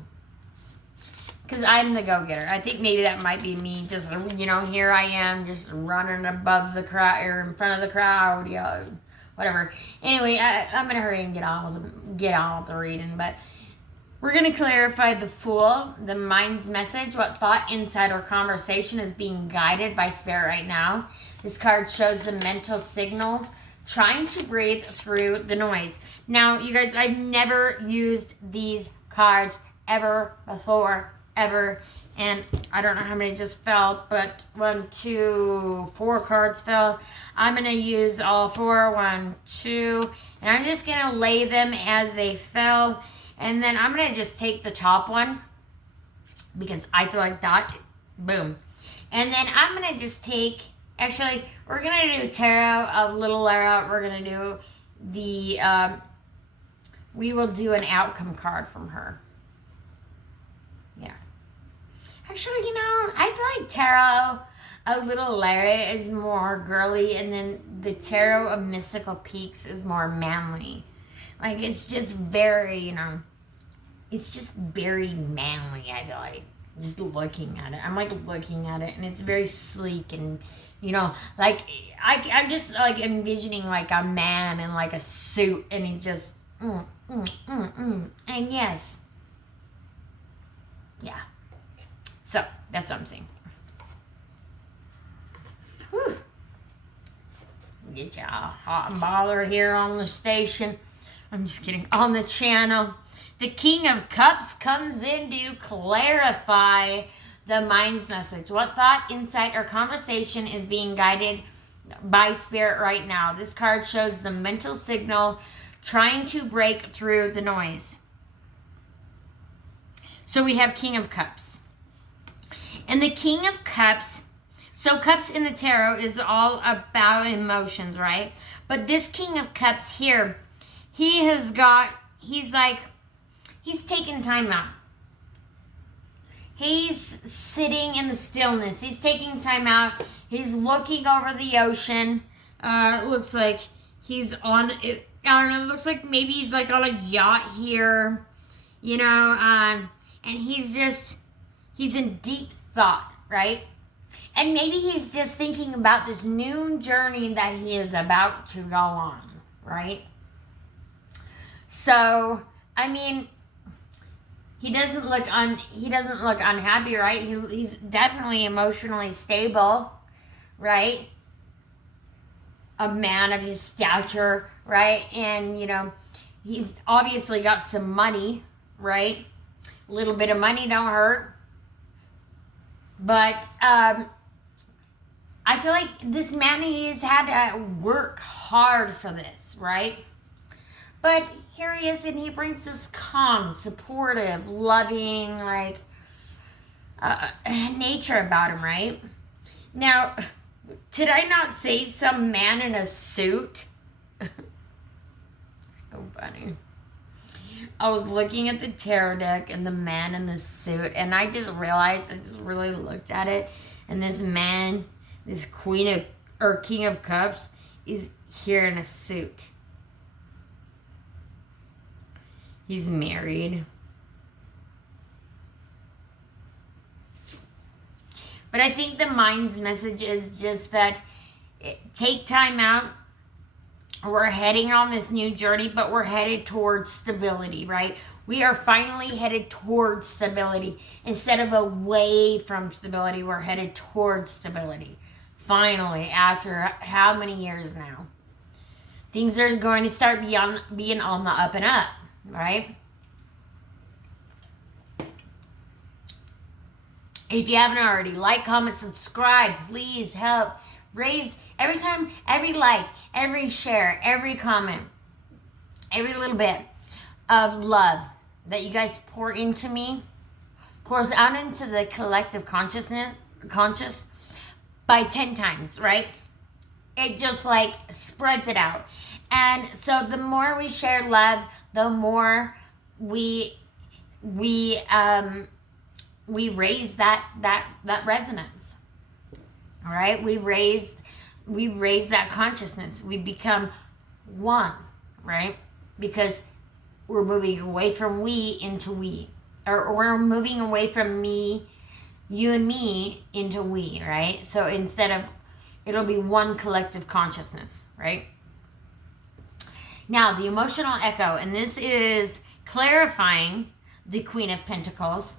Because I'm the go-getter. I think maybe that might be me. Just, you know, here I am just running above the crowd, or in front of the crowd, you know, whatever. Anyway, I'm going to hurry and get on with the reading. But we're going to clarify the Fool, the mind's message. What thought, insight, or conversation is being guided by Spirit right now? This card shows the mental signal trying to breathe through the noise. Now, you guys, I've never used these cards ever before, ever. And I don't know how many just fell, but 1, 2, 4 cards fell. I'm going to use all 4, 1, 2, and I'm just going to lay them as they fell. And then I'm going to just take the top one because I feel like that, boom. And then I'm going to just take, actually, we're going to do Tarot of Little Lara. We're going to do the, we will do an outcome card from her. Yeah. Actually, you know, I feel like Tarot of Little Lara is more girly, and then the Tarot of Mystical Peaks is more manly. Like, it's just very, you know, it's just very manly, I feel like. Just looking at it. I'm, like, looking at it, and it's very sleek, and, you know, like, I'm just, like, envisioning, like, a man in, like, a suit, and he just, and yes. Yeah. So, that's what I'm saying. Whew. Get y'all hot and bothered here on the station. I'm just kidding. On the channel. The King of Cups comes in to clarify the mind's message. What thought, insight, or conversation is being guided by Spirit right now? This card shows the mental signal trying to break through the noise. So we have King of Cups. And the King of Cups, so Cups in the Tarot is all about emotions, right? But this King of Cups here, he's taking time out. He's sitting in the stillness. He's taking time out. He's looking over the ocean. It looks like he's on, I don't know, it looks like maybe he's like on a yacht here, you know, and he's in deep thought, right? And maybe he's just thinking about this new journey that he is about to go on, right? So, I mean, he doesn't look unhappy, right? He's definitely emotionally stable, right? A man of his stature, right? And, you know, he's obviously got some money, right? A little bit of money don't hurt. But I feel like this man, he's had to work hard for this, right? But here he is, and he brings this calm, supportive, loving, like, nature about him, right? Now, did I not say some man in a suit? So funny. I was looking at the tarot deck and the man in the suit, and I just realized, I just really looked at it, and this man, this King of Cups, is here in a suit. He's married. But I think the mind's message is just that take time out. We're heading on this new journey, but we're headed towards stability, right? We are finally headed towards stability. Instead of away from stability, we're headed towards stability. Finally, after how many years now? Things are going to start being on the up and up, right? If you haven't already, like, comment, subscribe. Please help raise every time, every like, every share, every comment, every little bit of love that you guys pour into me pours out into the collective conscious by 10 times, right? It just like spreads it out. And so the more we share love, the more we raise that resonance. All right? We raise that consciousness. We become one, right? Because we're moving away from we into we. Or we're moving away from me, you and me, into we, right? So instead of, it'll be one collective consciousness, right? Now, the emotional echo, and this is clarifying the Queen of Pentacles,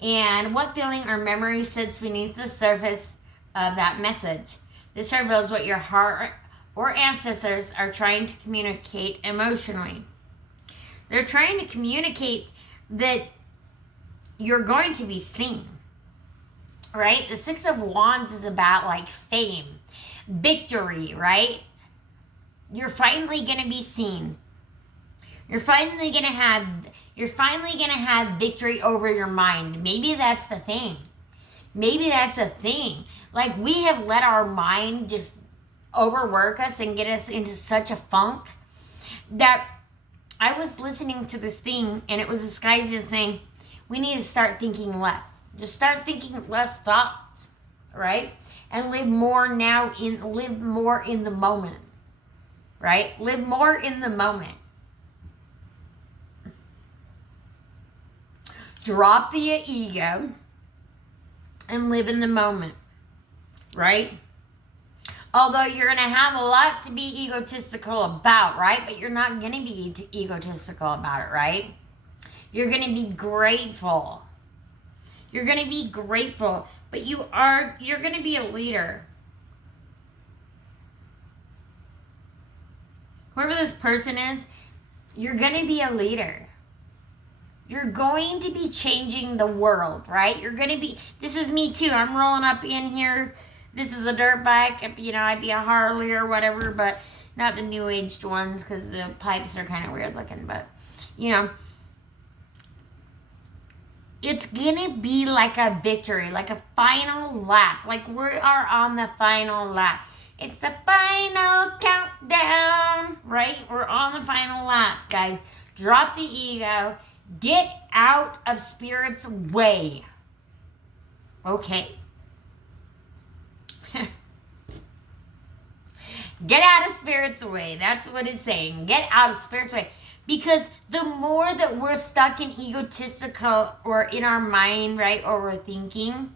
and what feeling or memory sits beneath the surface of that message. This reveals what your heart or ancestors are trying to communicate emotionally. They're trying to communicate that you're going to be seen, right? The Six of Wands is about like fame, victory, right? You're finally going to be seen. You're finally going to have victory over your mind. Maybe that's the thing. Maybe that's a thing. Like, we have let our mind just overwork us and get us into such a funk that I was listening to this thing, and it was this guy just saying, we need to start thinking less. Just start thinking less thoughts, right? And live more in the moment, right? Live more in the moment. Drop the ego and live in the moment, right? Although you're going to have a lot to be egotistical about, right? But you're not going to be egotistical about it, right? You're going to be grateful. You're going to be grateful, but you're going to be a leader. Whoever this person is, you're going to be a leader. You're going to be changing the world, right? This is me too. I'm rolling up in here. This is a dirt bike. I'd be a Harley or whatever, but not the new aged ones because the pipes are kind of weird looking, but it's gonna be like a victory, like a final lap. Like, we are on the final lap. It's the final countdown, right? We're on the final lap, guys. Drop the ego. Get out of Spirit's way. Okay. Get out of Spirit's way. That's what it's saying. Get out of Spirit's way. Because the more that we're stuck in egotistical or in our mind, right, overthinking,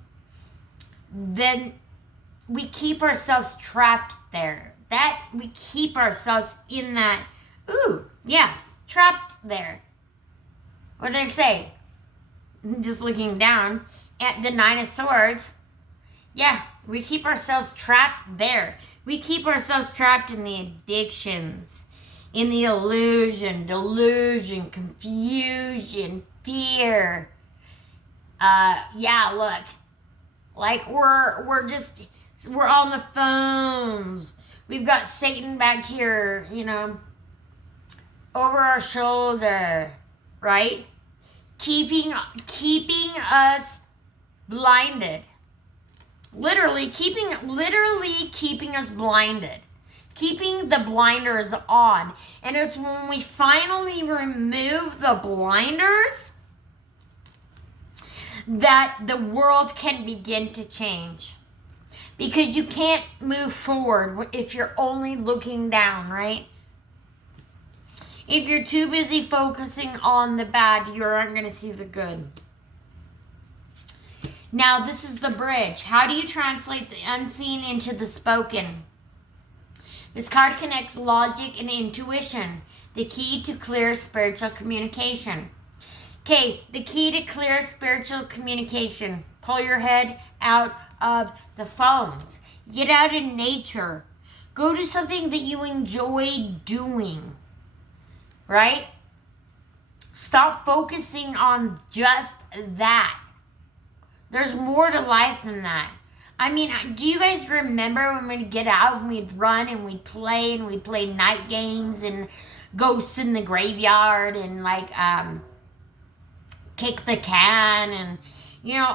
then we keep ourselves trapped there. We keep ourselves in that, trapped there. What did I say? Just looking down at the Nine of Swords. Yeah, we keep ourselves trapped there. We keep ourselves trapped in the addictions, in the illusion, delusion, confusion, fear. Look. Like, we're on the phones. We've got Satan back here, over our shoulder, right? Keeping us blinded. Literally keeping us blinded. Keeping the blinders on. And it's when we finally remove the blinders that the world can begin to change. Because you can't move forward if you're only looking down, right? If you're too busy focusing on the bad, you aren't going to see the good. Now, this is the bridge. How do you translate the unseen into the spoken? This card connects logic and intuition, the key to clear spiritual communication. Okay, the key to clear spiritual communication. Pull your head out of the phones. Get out in nature. Go do something that you enjoy doing. Right? Stop focusing on just that. There's more to life than that. I mean, do you guys remember when we'd get out and we'd run and we'd play night games and ghosts in the graveyard and kick the can and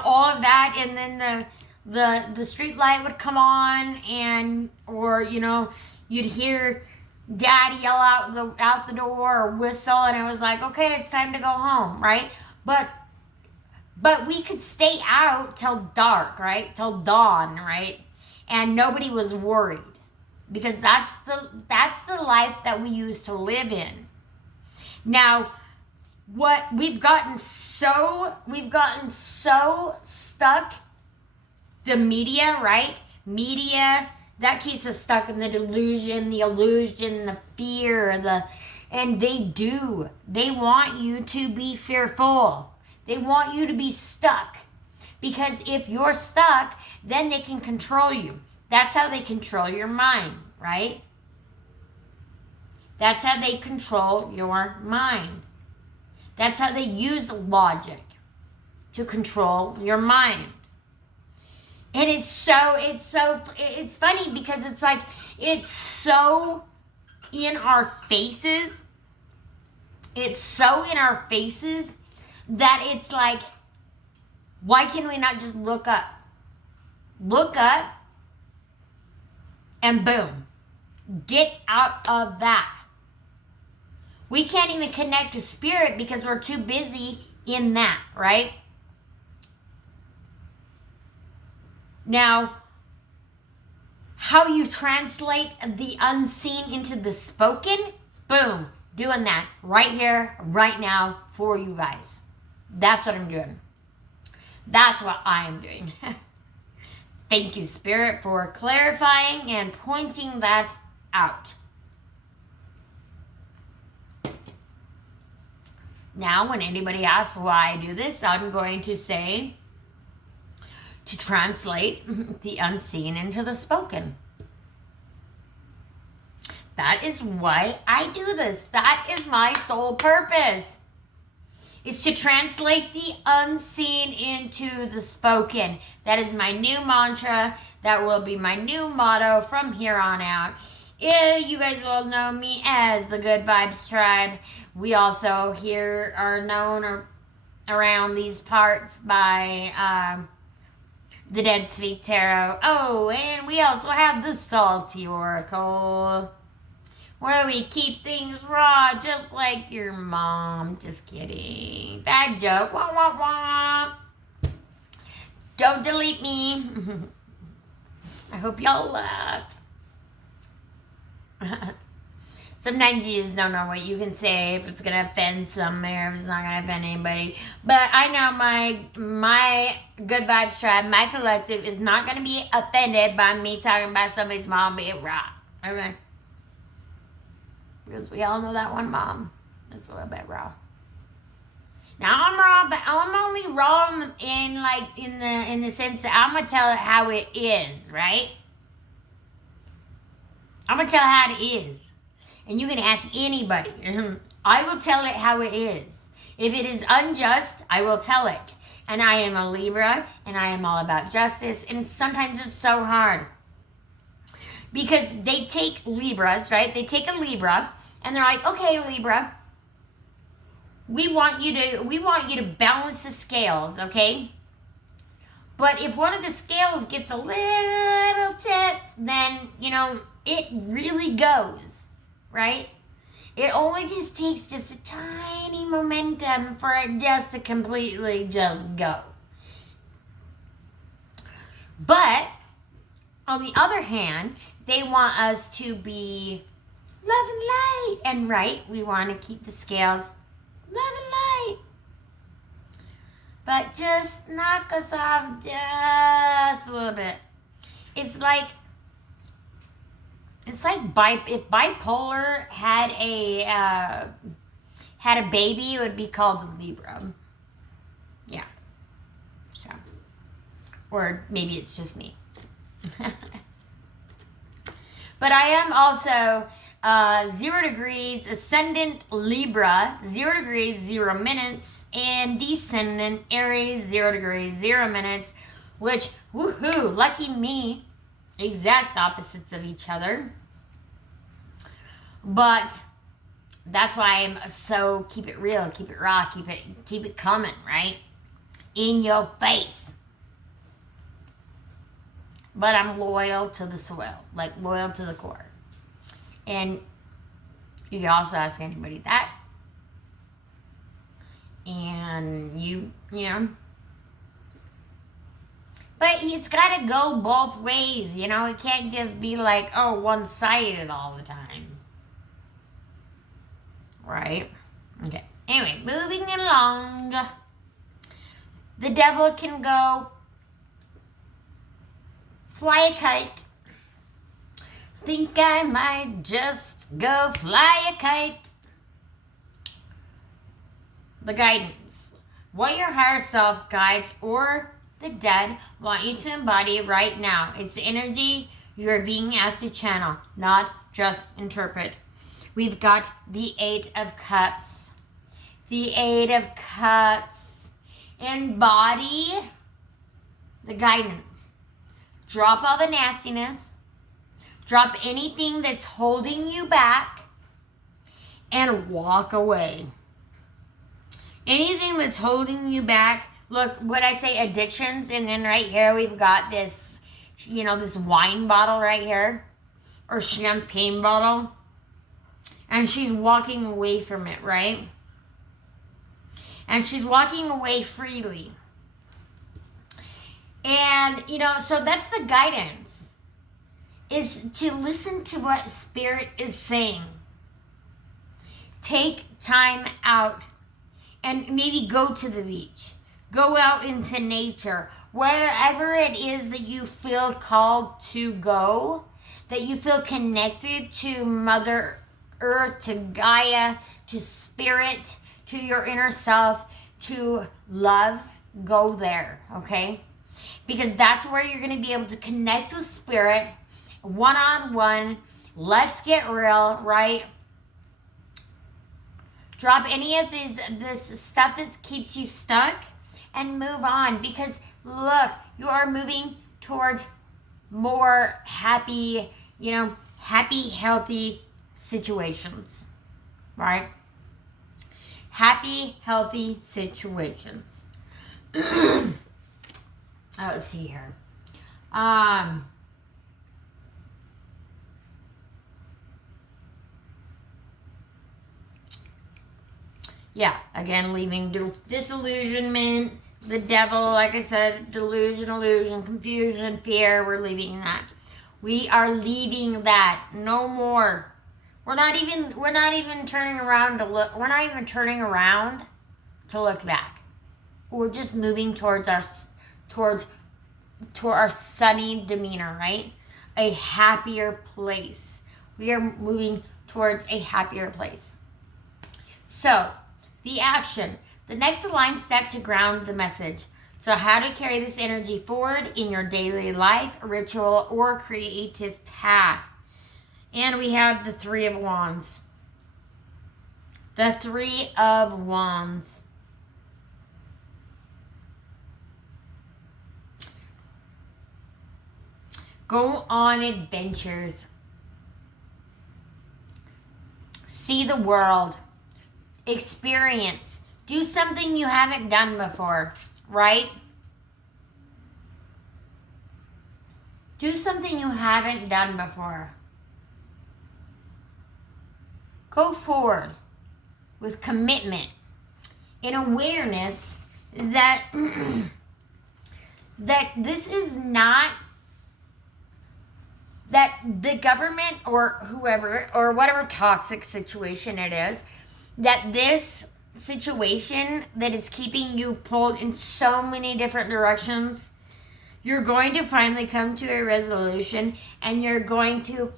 all of that, and then the street light would come on or you'd hear Dad yell out the door or whistle, and it was like, okay, it's time to go home, right? But we could stay out till dark, right? Till dawn, right? And nobody was worried because that's the life that we used to live in. Now, what we've gotten so stuck, the media, right? Media that keeps us stuck in the delusion, the illusion, the fear, and they want you to be fearful. They want you to be stuck. Because if you're stuck, then they can control you. That's how they control your mind, right? That's how they control your mind. That's how they use logic to control your mind. And it's funny because it's like, it's so in our faces. It's so in our faces that it's like, why can we not just look up? Look up and boom, get out of that. We can't even connect to spirit because we're too busy in that, right? Now, how you translate the unseen into the spoken, boom, doing that right here, right now for you guys. That's what I'm doing. That's what I am doing. Thank you, Spirit, for clarifying and pointing that out. Now, when anybody asks why I do this, I'm going to say to translate the unseen into the spoken. That is why I do this. That is my sole purpose. Is to translate the unseen into the spoken. That is my new mantra. That will be my new motto from here on out. You guys will know me as the Good Vibes Tribe. We also here are known around these parts by the Dead Speak Tarot. Oh, and we also have the Salty Oracle, where we keep things raw, just like your mom. Just kidding. Bad joke. Wah, wah, wah. Don't delete me. I hope y'all laughed. Sometimes you just don't know what you can say, if it's going to offend somebody or if it's not going to offend anybody. But I know my Good Vibes Tribe, my collective, is not going to be offended by me talking about somebody's mom being raw. Okay? Because we all know that one mom that's a little bit raw. Now I'm raw, but I'm only raw in the sense that I'm gonna tell it how it is, right? I'm gonna tell it how it is, and you can ask anybody. I will tell it how it is. If it is unjust, I will tell it. And I am a Libra, and I am all about justice, and sometimes it's so hard. Because they take Libras, right? They take a Libra, and they're like, okay, Libra, we want you to balance the scales, okay? But if one of the scales gets a little tipped, then, it really goes, right? It only just takes just a tiny momentum for it just to completely just go. But on the other hand, they want us to be love and light. And right, we want to keep the scales love and light. But just knock us off just a little bit. It's like if bipolar had a baby, it would be called Libra. Yeah. So, or maybe it's just me. But I am also 0 degrees ascendant Libra, 0 degrees 0 minutes, and descendant Aries, 0 degrees 0 minutes, which, woohoo, lucky me, exact opposites of each other. But that's why I'm so keep it real, keep it raw, keep it coming, right? In your face. But I'm loyal to the soil, like loyal to the core. And you can also ask anybody that. And you know. But it's got to go both ways, It can't just be like, one-sided all the time. Right? Okay. Anyway, moving along. The devil can go fly a kite. Think I might just go fly a kite. The guidance. What your higher self guides or the dead want you to embody right now. It's the energy you're being asked to channel, not just interpret. We've got the Eight of Cups. The Eight of Cups. Embody the guidance. Drop all the nastiness. Drop anything that's holding you back and walk away. Anything that's holding you back. Look, what I say, addictions, and then right here we've got this, this wine bottle right here, or champagne bottle, and she's walking away from it, right? And she's walking away freely. And, so that's the guidance, is to listen to what Spirit is saying. Take time out and maybe go to the beach. Go out into nature. Wherever it is that you feel called to go, that you feel connected to Mother Earth, to Gaia, to Spirit, to your inner self, to love, go there, okay? Because that's where you're going to be able to connect with Spirit, one-on-one. Let's get real, right? Drop any of this stuff that keeps you stuck and move on. Because, look, you are moving towards more happy, happy, healthy situations, right? Happy, healthy situations. Let's see here. Yeah, again, leaving disillusionment, the devil, like I said, delusion, illusion, confusion, fear, we're leaving that. We are leaving that. No more. We're not even turning around to look. We're not even turning around to look back. We're just moving towards our sunny demeanor, right? A happier place. We are moving towards a happier place. So, the action. The next aligned step to ground the message. So how to carry this energy forward in your daily life, ritual, or creative path. And we have the Three of Wands. The Three of Wands. Go on adventures. See the world. Experience. Do something you haven't done before, right? Do something you haven't done before. Go forward with commitment and awareness that that this is not, that the government or whoever or whatever toxic situation it is, that this situation that is keeping you pulled in so many different directions, you're going to finally come to a resolution, and you're going to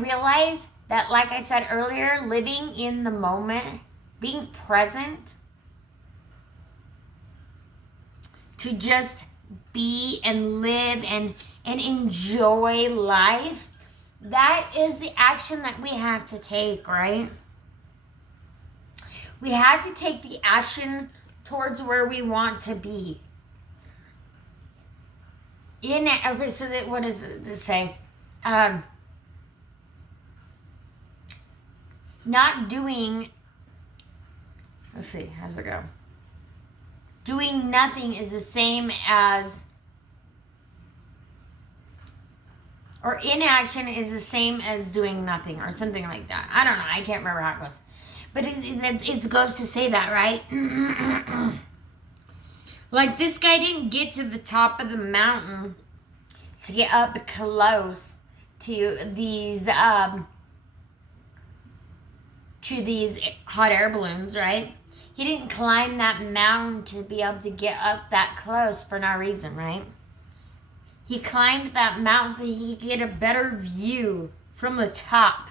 realize that, like I said earlier, living in the moment, being present, to just be and live and enjoy life, that is the action that we have to take, right? We have to take the action towards where we want to be. Okay, so that, what does this say? Not doing, let's see, how's it go? Doing nothing is the same as, or inaction is the same as doing nothing, or something like that. I don't know, I can't remember how it goes. But it goes to say that, right? Like, this guy didn't get to the top of the mountain to get up close to these hot air balloons, right? He didn't climb that mountain to be able to get up that close for no reason, right? He climbed that mountain so he could get a better view from the top.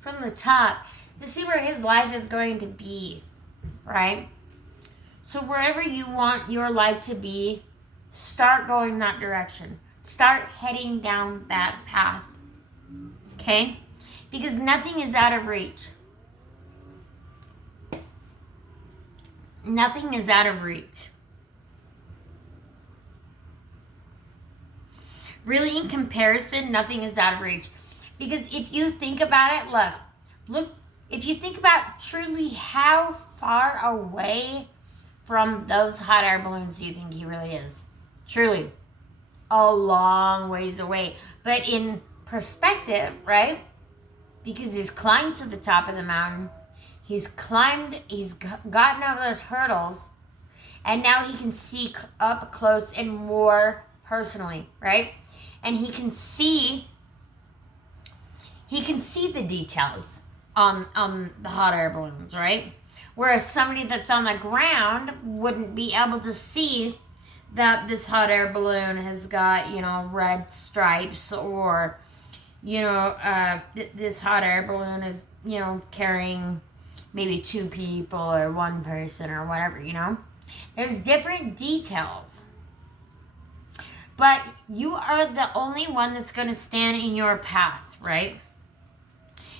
From the top. To see where his life is going to be, right? So wherever you want your life to be, start going that direction. Start heading down that path, okay? because nothing is out of reach. Nothing is out of reach. Really, in comparison, nothing is out of reach. Because if you think about it, look, if you think about truly how far away from those hot air balloons do you think he really is? Truly, a long ways away. But in perspective, right? Because he's climbed to the top of the mountain, he's gotten over those hurdles, and now he can see up close and more personally, right? And he can see the details on the hot air balloons, right? Whereas somebody that's on the ground wouldn't be able to see that this hot air balloon has got, red stripes, or, this hot air balloon is, carrying maybe 2 people or 1 person or whatever, There's different details. But you are the only one that's going to stand in your path, right?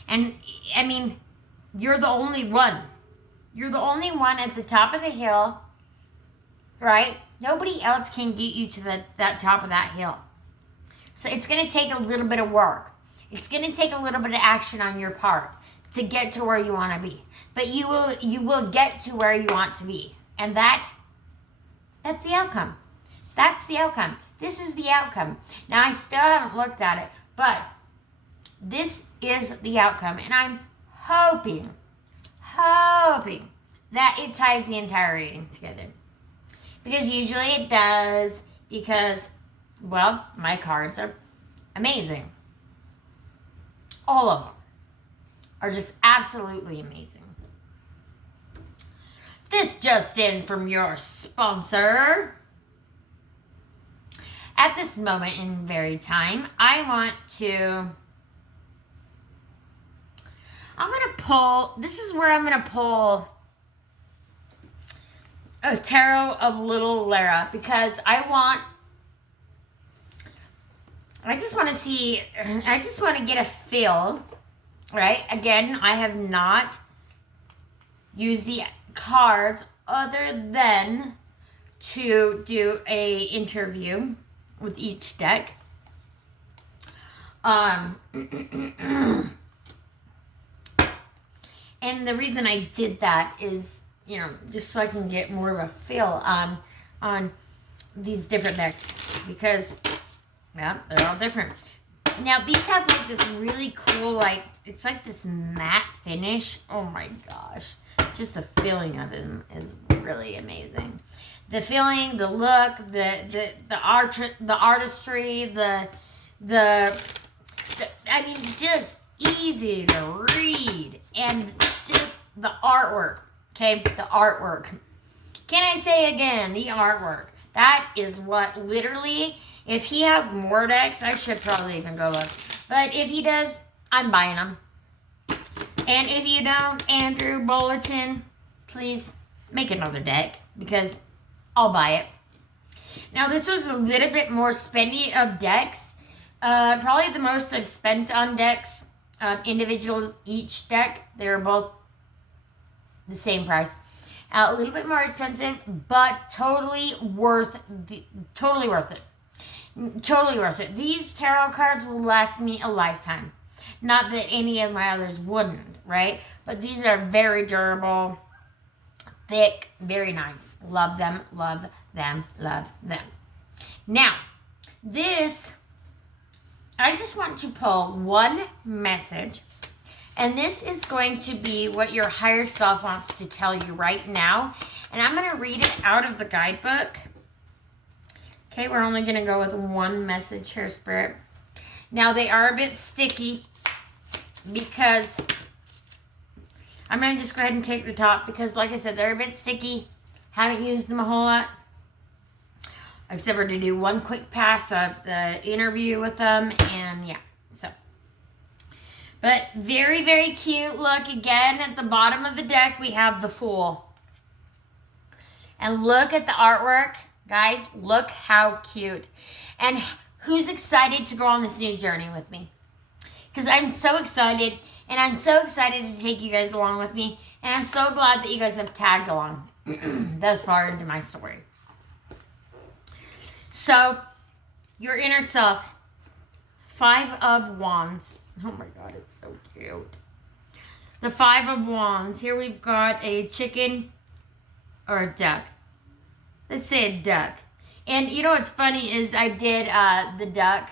And, I mean, you're the only one. You're the only one at the top of the hill, right? Nobody else can get you to that top of that hill. So it's going to take a little bit of work. It's going to take a little bit of action on your part to get to where you want to be. But you will get to where you want to be. And that's the outcome. That's the outcome. This is the outcome. Now, I still haven't looked at it, but this is the outcome. And I'm hoping that it ties the entire reading together. Because usually it does, because, well, my cards are amazing. All of them are just absolutely amazing. This just in from your sponsor. At this moment in very time, I'm going to pull, this is where I'm going to pull a tarot of Little Lara, because I just want to get a feel, right? Again, I have not used the cards other than to do a interview with each deck. And the reason I did that is, just so I can get more of a feel on these different decks, because, yeah, they're all different. Now, these have like this really cool, it's like this matte finish. Oh my gosh. Just the feeling of it is really amazing. The feeling, the look, the artistry, I mean, just easy to read, and just the artwork. Okay, the artwork. Can I say again, the artwork? That is what literally, if he has more decks, I should probably even go look. But if he does, I'm buying them. And if you don't, Andrew Bulletin, please make another deck, because I'll buy it. Now, this was a little bit more spendy of decks. Probably the most I've spent on decks, individual each deck. They were both the same price. A little bit more expensive, but totally worth it. Totally worth it. These tarot cards will last me a lifetime. Not that any of my others wouldn't, right? But these are very durable, thick, very nice. Love them, love them, love them. Now, this, I just want to pull one message, and this is going to be what your higher self wants to tell you right now. And I'm going to read it out of the guidebook. Okay, we're only going to go with one message here, Spirit. Now, they are a bit sticky, because I'm going to just go ahead and take the top, because like I said, they're a bit sticky. Haven't used them a whole lot, except for to do one quick pass of the interview with them, and yeah, so. But very, very cute. Look, again, at the bottom of the deck, we have the Fool. And look at the artwork. Guys, look how cute. And who's excited to go on this new journey with me? because I'm so excited, and I'm so excited to take you guys along with me, and I'm so glad that you guys have tagged along thus far into my story. So, your inner self, 5 of Wands. Oh my God, it's so cute. The 5 of Wands. Here we've got a chicken or a duck. Let's say a duck. And you know what's funny is I did the duck.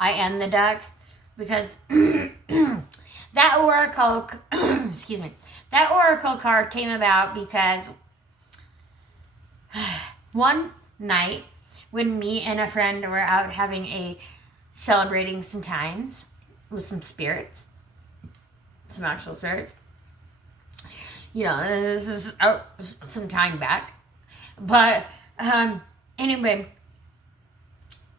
I am the duck because that oracle, excuse me, that oracle card came about because one night when me and a friend were out celebrating some times with some spirits, some actual spirits. You know, this is some time back. But anyway,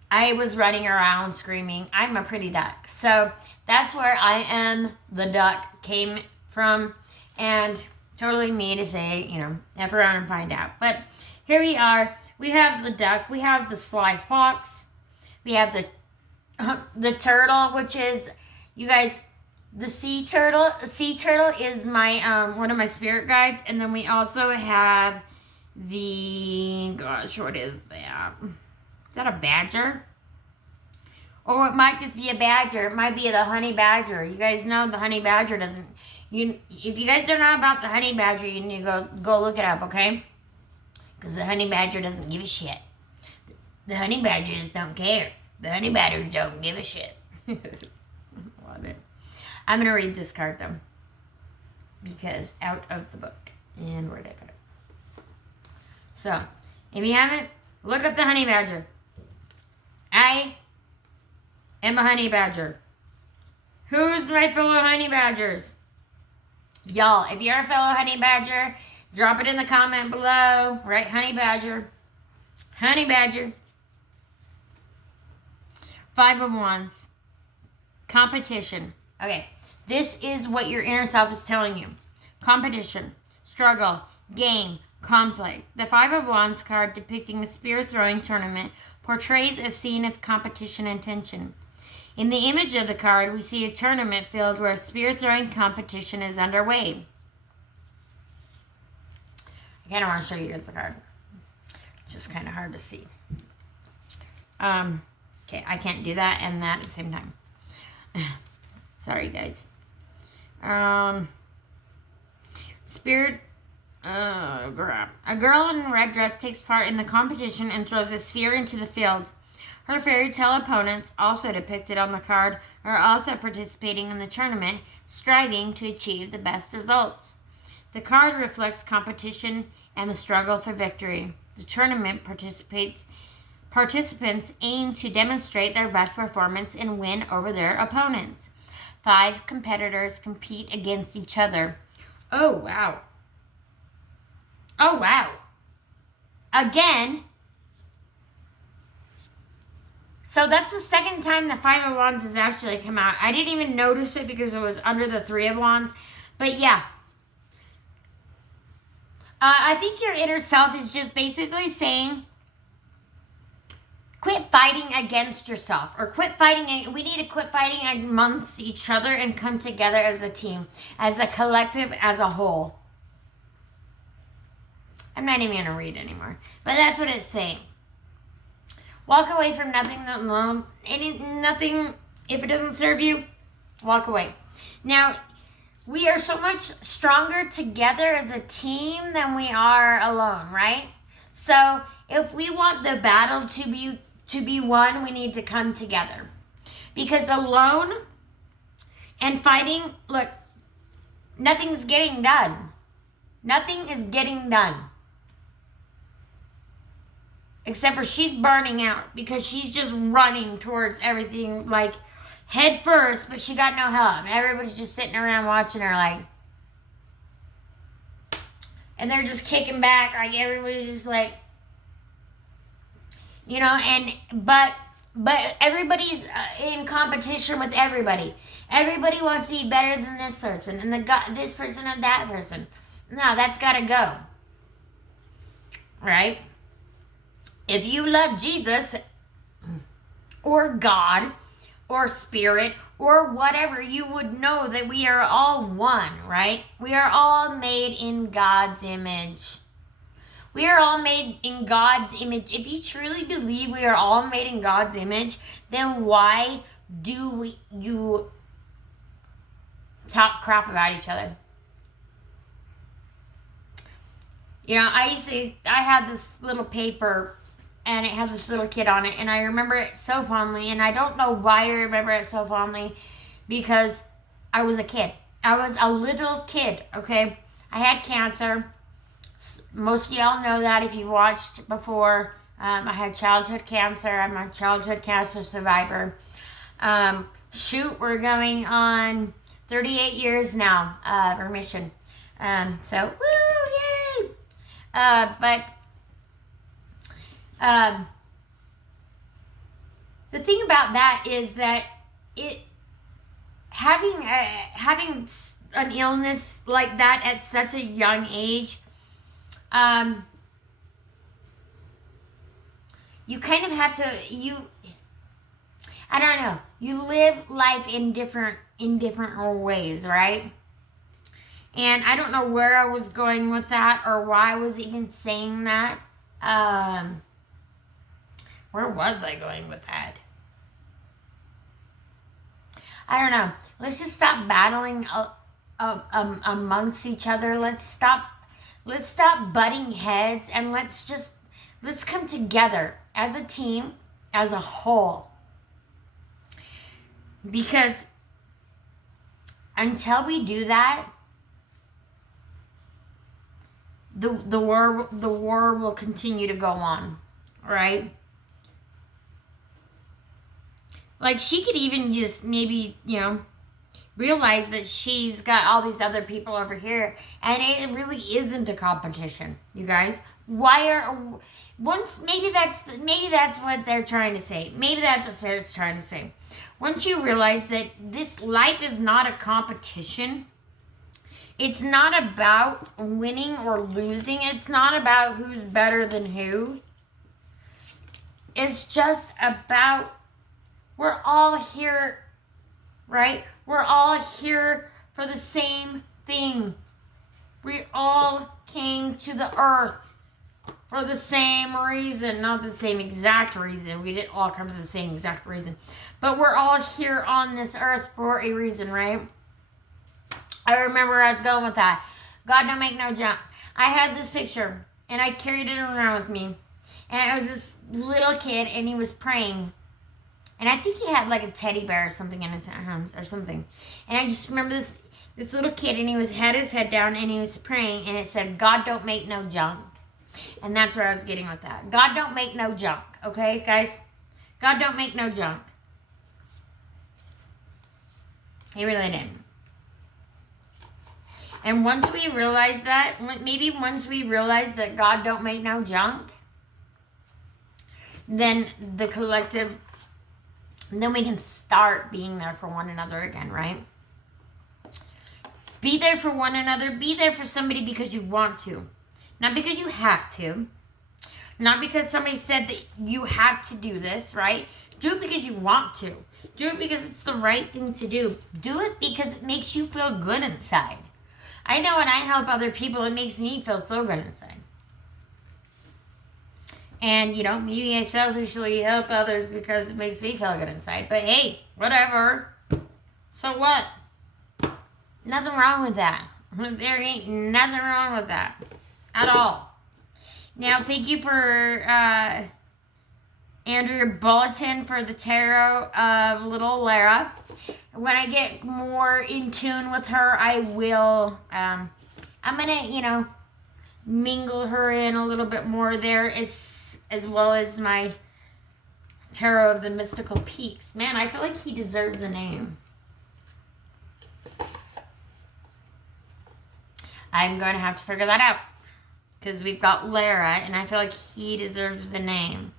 I was running around screaming, I'm a pretty duck. So that's where I am the duck came from. And totally me to say, you know, F around and find out. But here we are. We have the duck. We have the sly fox. We have the turtle, which is, you guys, the sea turtle. Sea turtle is my one of my spirit guides. And then we also have the, gosh, what is that? Is that a badger? Or it might just be a badger. It might be the honey badger. You guys know the honey badger doesn't, if you guys don't know about the honey badger, you need to go look it up, okay? Because the honey badger doesn't give a shit. The honey badgers don't care. The honey badgers don't give a shit. Love it. I'm going to read this card, though. Because out of the book. And where did I put it? So, if you haven't, look up the honey badger. I am a honey badger. Who's my fellow honey badgers? Y'all, if you're a fellow honey badger, drop it in the comment below. Right, honey badger. Honey badger. 5 of Wands. Competition. Okay, this is what your inner self is telling you. Competition, struggle, game, conflict. The 5 of Wands card depicting a spear throwing tournament portrays a scene of competition and tension. In the image of the card, we see a tournament field where a spear throwing competition is underway. I kind of want to show you guys the card. It's just kind of hard to see. Okay, I can't do that and that at the same time. Sorry, guys. Spirit. Oh, crap. A girl in a red dress takes part in the competition and throws a sphere into the field. Her fairy tale opponents, also depicted on the card, are also participating in the tournament, striving to achieve the best results. The card reflects competition and the struggle for victory. The tournament participants aim to demonstrate their best performance and win over their opponents. 5 competitors compete against each other. Oh, wow. Oh, wow. Again. So that's the second time the 5 of Wands has actually come out. I didn't even notice it because it was under the 3 of Wands. But yeah. I think your inner self is just basically saying, quit fighting against yourself. Or quit fighting. We need to quit fighting amongst each other and come together as a team. As a collective, as a whole. I'm not even going to read anymore. But that's what it's saying. Walk away from nothing. Nothing. If it doesn't serve you, walk away. Now, we are so much stronger together as a team than we are alone, right? So, if we want the battle to be won, we need to come together. Because alone and fighting, look, nothing's getting done. Nothing is getting done. Except for she's burning out because she's just running towards everything like head first, but she got no help. Everybody's just sitting around watching her like, and they're just kicking back. Like everybody's just like, you know, but everybody's in competition with everybody. Everybody wants to be better than this person and this person and that person. No, that's got to go. Right? If you love Jesus or God or spirit or whatever, you would know that we are all one, right? We are all made in God's image. We are all made in God's image. If you truly believe we are all made in God's image, then why do you talk crap about each other? You know, I had this little paper and it had this little kid on it, and I remember it so fondly, and I don't know why I remember it so fondly, because I was a kid. I was a little kid, okay? I had cancer. Most of y'all know that if you've watched before. I had childhood cancer. I'm a childhood cancer survivor. We're going on 38 years now of remission. So, woo, yay! The thing about that is that having an illness like that at such a young age, you kind of have to, I don't know, you live life in different ways, right? And I don't know where I was going with that or why I was even saying that. Where was I going with that? I don't know. Let's just stop battling amongst each other. Let's stop butting heads, and let's come together as a team, as a whole. Because until we do that, the war will continue to go on, right? Like, she could even just maybe, realize that she's got all these other people over here, and it really isn't a competition, you guys. Maybe that's what they're trying to say. Maybe that's what Spirit's trying to say. Once you realize that this life is not a competition, it's not about winning or losing. It's not about who's better than who. It's just about, we're all here, right? We're all here for the same thing. We all came to the earth for the same reason. Not the same exact reason. We didn't all come for the same exact reason. But we're all here on this earth for a reason, right? I remember where I was going with that. God don't make no junk. I had this picture, and I carried it around with me. And it was this little kid, and he was praying. And I think he had like a teddy bear or something in his hands or something. And I just remember this little kid, and he had his head down, and he was praying, and it said, God don't make no junk. And that's where I was getting with that. God don't make no junk, okay, guys? God don't make no junk. He really didn't. And once we realize that, once we realize that God don't make no junk, then the collective, then we can start being there for one another again, right? Be there for one another. Be there for somebody because you want to. Not because you have to. Not because somebody said that you have to do this, right? Do it because you want to. Do it because it's the right thing to do. Do it because it makes you feel good inside. I know when I help other people, it makes me feel so good inside. And, maybe I selfishly help others because it makes me feel good inside. But hey, whatever. So what? Nothing wrong with that. There ain't nothing wrong with that. At all. Now, thank you for Andrea Bulletin for the tarot of little Lara. When I get more in tune with her, I will, I'm going to, mingle her in a little bit more there as well as my Tarot of the Mystical Peaks. Man, I feel like he deserves a name. I'm going to have to figure that out. Because we've got Lara, and I feel like he deserves the name.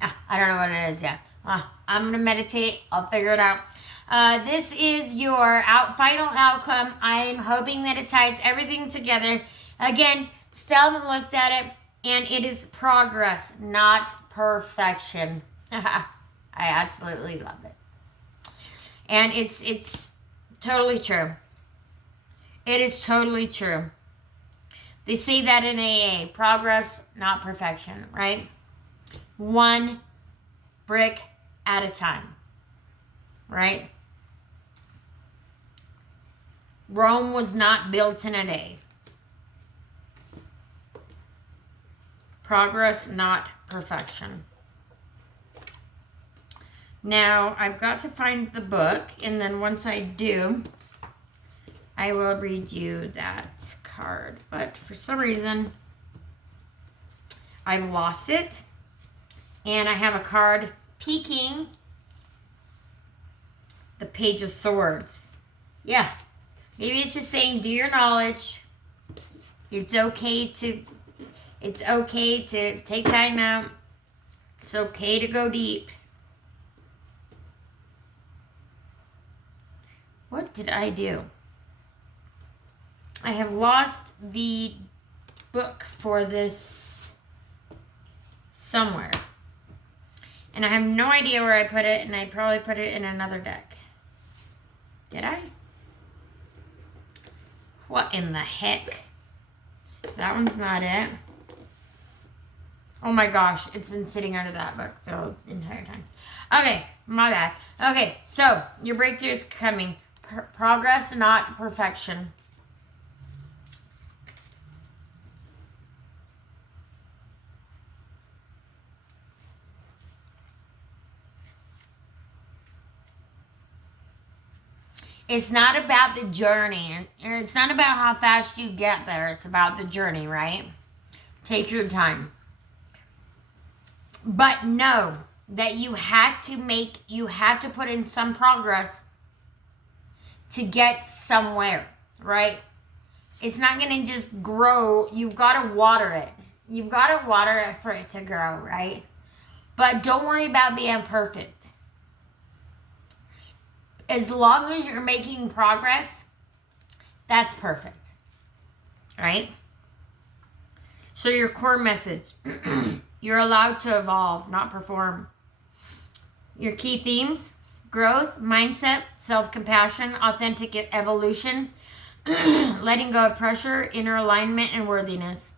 I don't know what it is yet. I'm going to meditate. I'll figure it out. This is your final outcome. I'm hoping that it ties everything together. Again, Still haven't looked at it, and it is progress, not perfection. I absolutely love it. And it's totally true. It is totally true. They say that in AA, progress, not perfection, right? One brick at a time, right? Rome was not built in a day. Progress, not perfection. Now, I've got to find the book, and then once I do, I will read you that card. But for some reason, I've lost it, and I have a card peeking the Page of Swords. Yeah, maybe it's just saying, do your knowledge. It's okay to take time out. It's okay to go deep. What did I do? I have lost the book for this somewhere. And I have no idea where I put it, and I probably put it in another deck. Did I? What in the heck? That one's not it. Oh my gosh, it's been sitting under that book the entire time. Okay, my bad. Okay, so your breakthrough is coming. Progress, not perfection. It's not about the journey. It's not about how fast you get there. It's about the journey, right? Take your time. But know that you have to put in some progress to get somewhere, right? It's not going to just grow. You've got to water it. You've got to water it for it to grow, right? But don't worry about being perfect. As long as you're making progress, that's perfect, right? So your core message, you're allowed to evolve, not perform. Your key themes, growth, mindset, self-compassion, authentic evolution, letting go of pressure, inner alignment, and worthiness.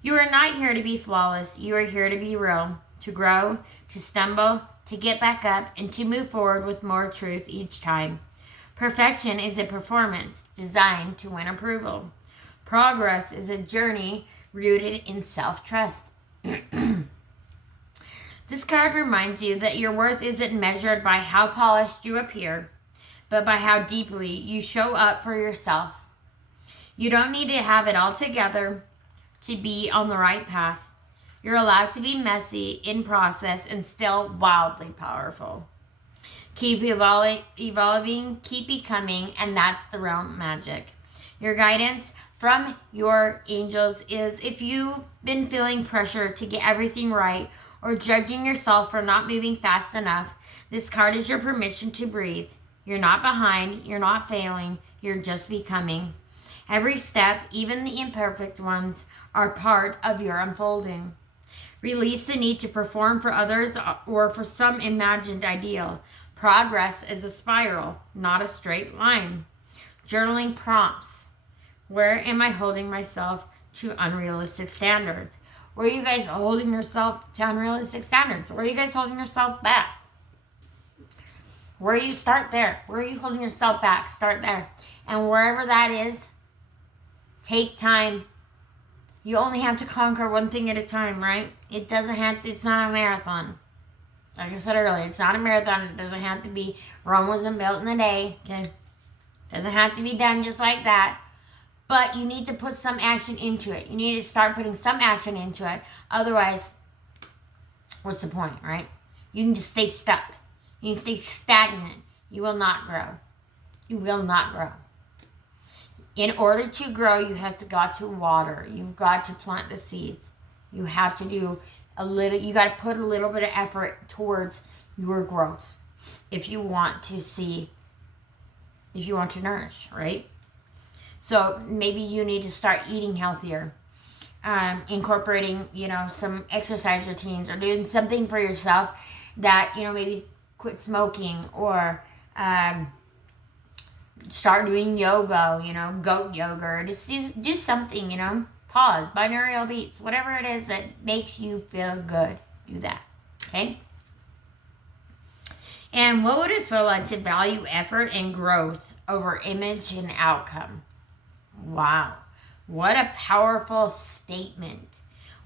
You are not here to be flawless. You are here to be real, to grow, to stumble, to get back up, and to move forward with more truth each time. Perfection is a performance designed to win approval. Progress is a journey rooted in self-trust. This card reminds you that your worth isn't measured by how polished you appear, but by how deeply you show up for yourself. You don't need to have it all together to be on the right path. You're allowed to be messy, in process, and still wildly powerful. Keep evolving, keep becoming, and that's the real magic. Your guidance from your angels is if you've been feeling pressure to get everything right or judging yourself for not moving fast enough, this card is your permission to breathe. You're not behind, you're not failing, you're just becoming. Every step, even the imperfect ones, are part of your unfolding. Release the need to perform for others or for some imagined ideal. Progress is a spiral, not a straight line. Journaling prompts. Where am I holding myself to unrealistic standards? Where are you guys holding yourself to unrealistic standards? Where are you guys holding yourself back? Where you start there. Where are you holding yourself back? Start there. And wherever that is, take time. You only have to conquer one thing at a time, right? It doesn't have to, it's not a marathon. Like I said earlier, it's not a marathon. It doesn't have to be, Rome wasn't built in a day, okay? It doesn't have to be done just like that. But you need to put some action into it. You need to start putting some action into it. Otherwise, what's the point, right? You can just stay stuck. You can stay stagnant. You will not grow. You will not grow. In order to grow, you have got to water. You've got to plant the seeds. You have to do you got to put a little bit of effort towards your growth if you want to nourish, right? So maybe you need to start eating healthier. incorporating, some exercise routines or doing something for yourself that, maybe quit smoking or start doing yoga, goat yoga, or just do something, pause, binaural beats, whatever it is that makes you feel good, do that, okay? And what would it feel like to value effort and growth over image and outcome? Wow, what a powerful statement.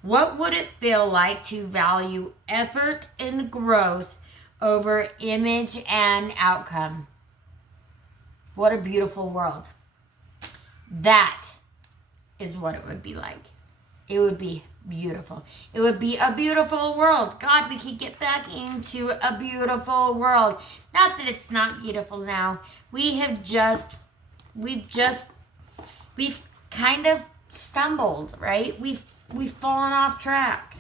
What would it feel like to value effort and growth over image and outcome? What a beautiful world. That is what it would be like. It would be beautiful. It would be a beautiful world. God, we could get back into a beautiful world. Not that it's not beautiful now. We've kind of stumbled, right? We've fallen off track.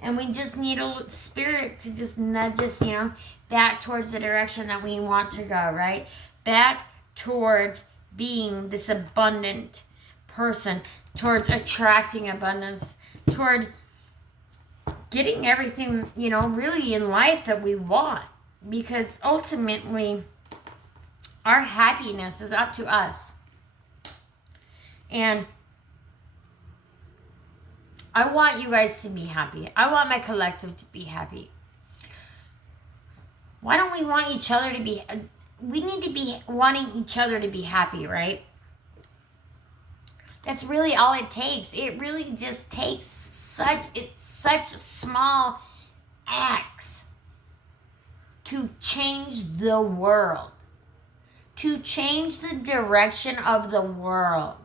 And we just need a spirit to just nudge us, back towards the direction that we want to go, right? Back towards being this abundant person, towards attracting abundance, toward getting everything, really in life that we want. Because ultimately, our happiness is up to us. And I want you guys to be happy. I want my collective to be happy. Why don't we want each other to be... We need to be wanting each other to be happy, right? That's really all it takes. It really just takes such small acts to change the world. To change the direction of the world.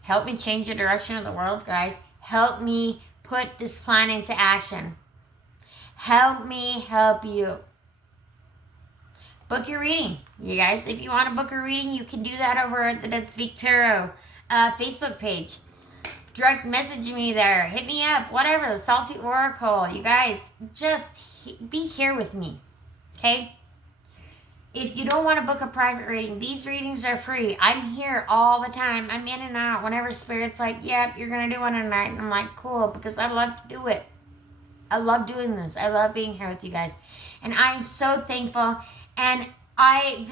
Help me change the direction of the world, guys. Help me put this plan into action. Help me help you. Book your reading, you guys. If you want to book a reading, you can do that over at the Dead Speak Tarot Facebook page. Direct message me there. Hit me up. Whatever. The Salty Oracle. You guys, just be here with me. Okay? If you don't want to book a private reading, these readings are free. I'm here all the time. I'm in and out. Whenever Spirit's like, yep, you're going to do one tonight. And I'm like, cool, because I love to do it. I love doing this. I love being here with you guys. And I'm so thankful. And I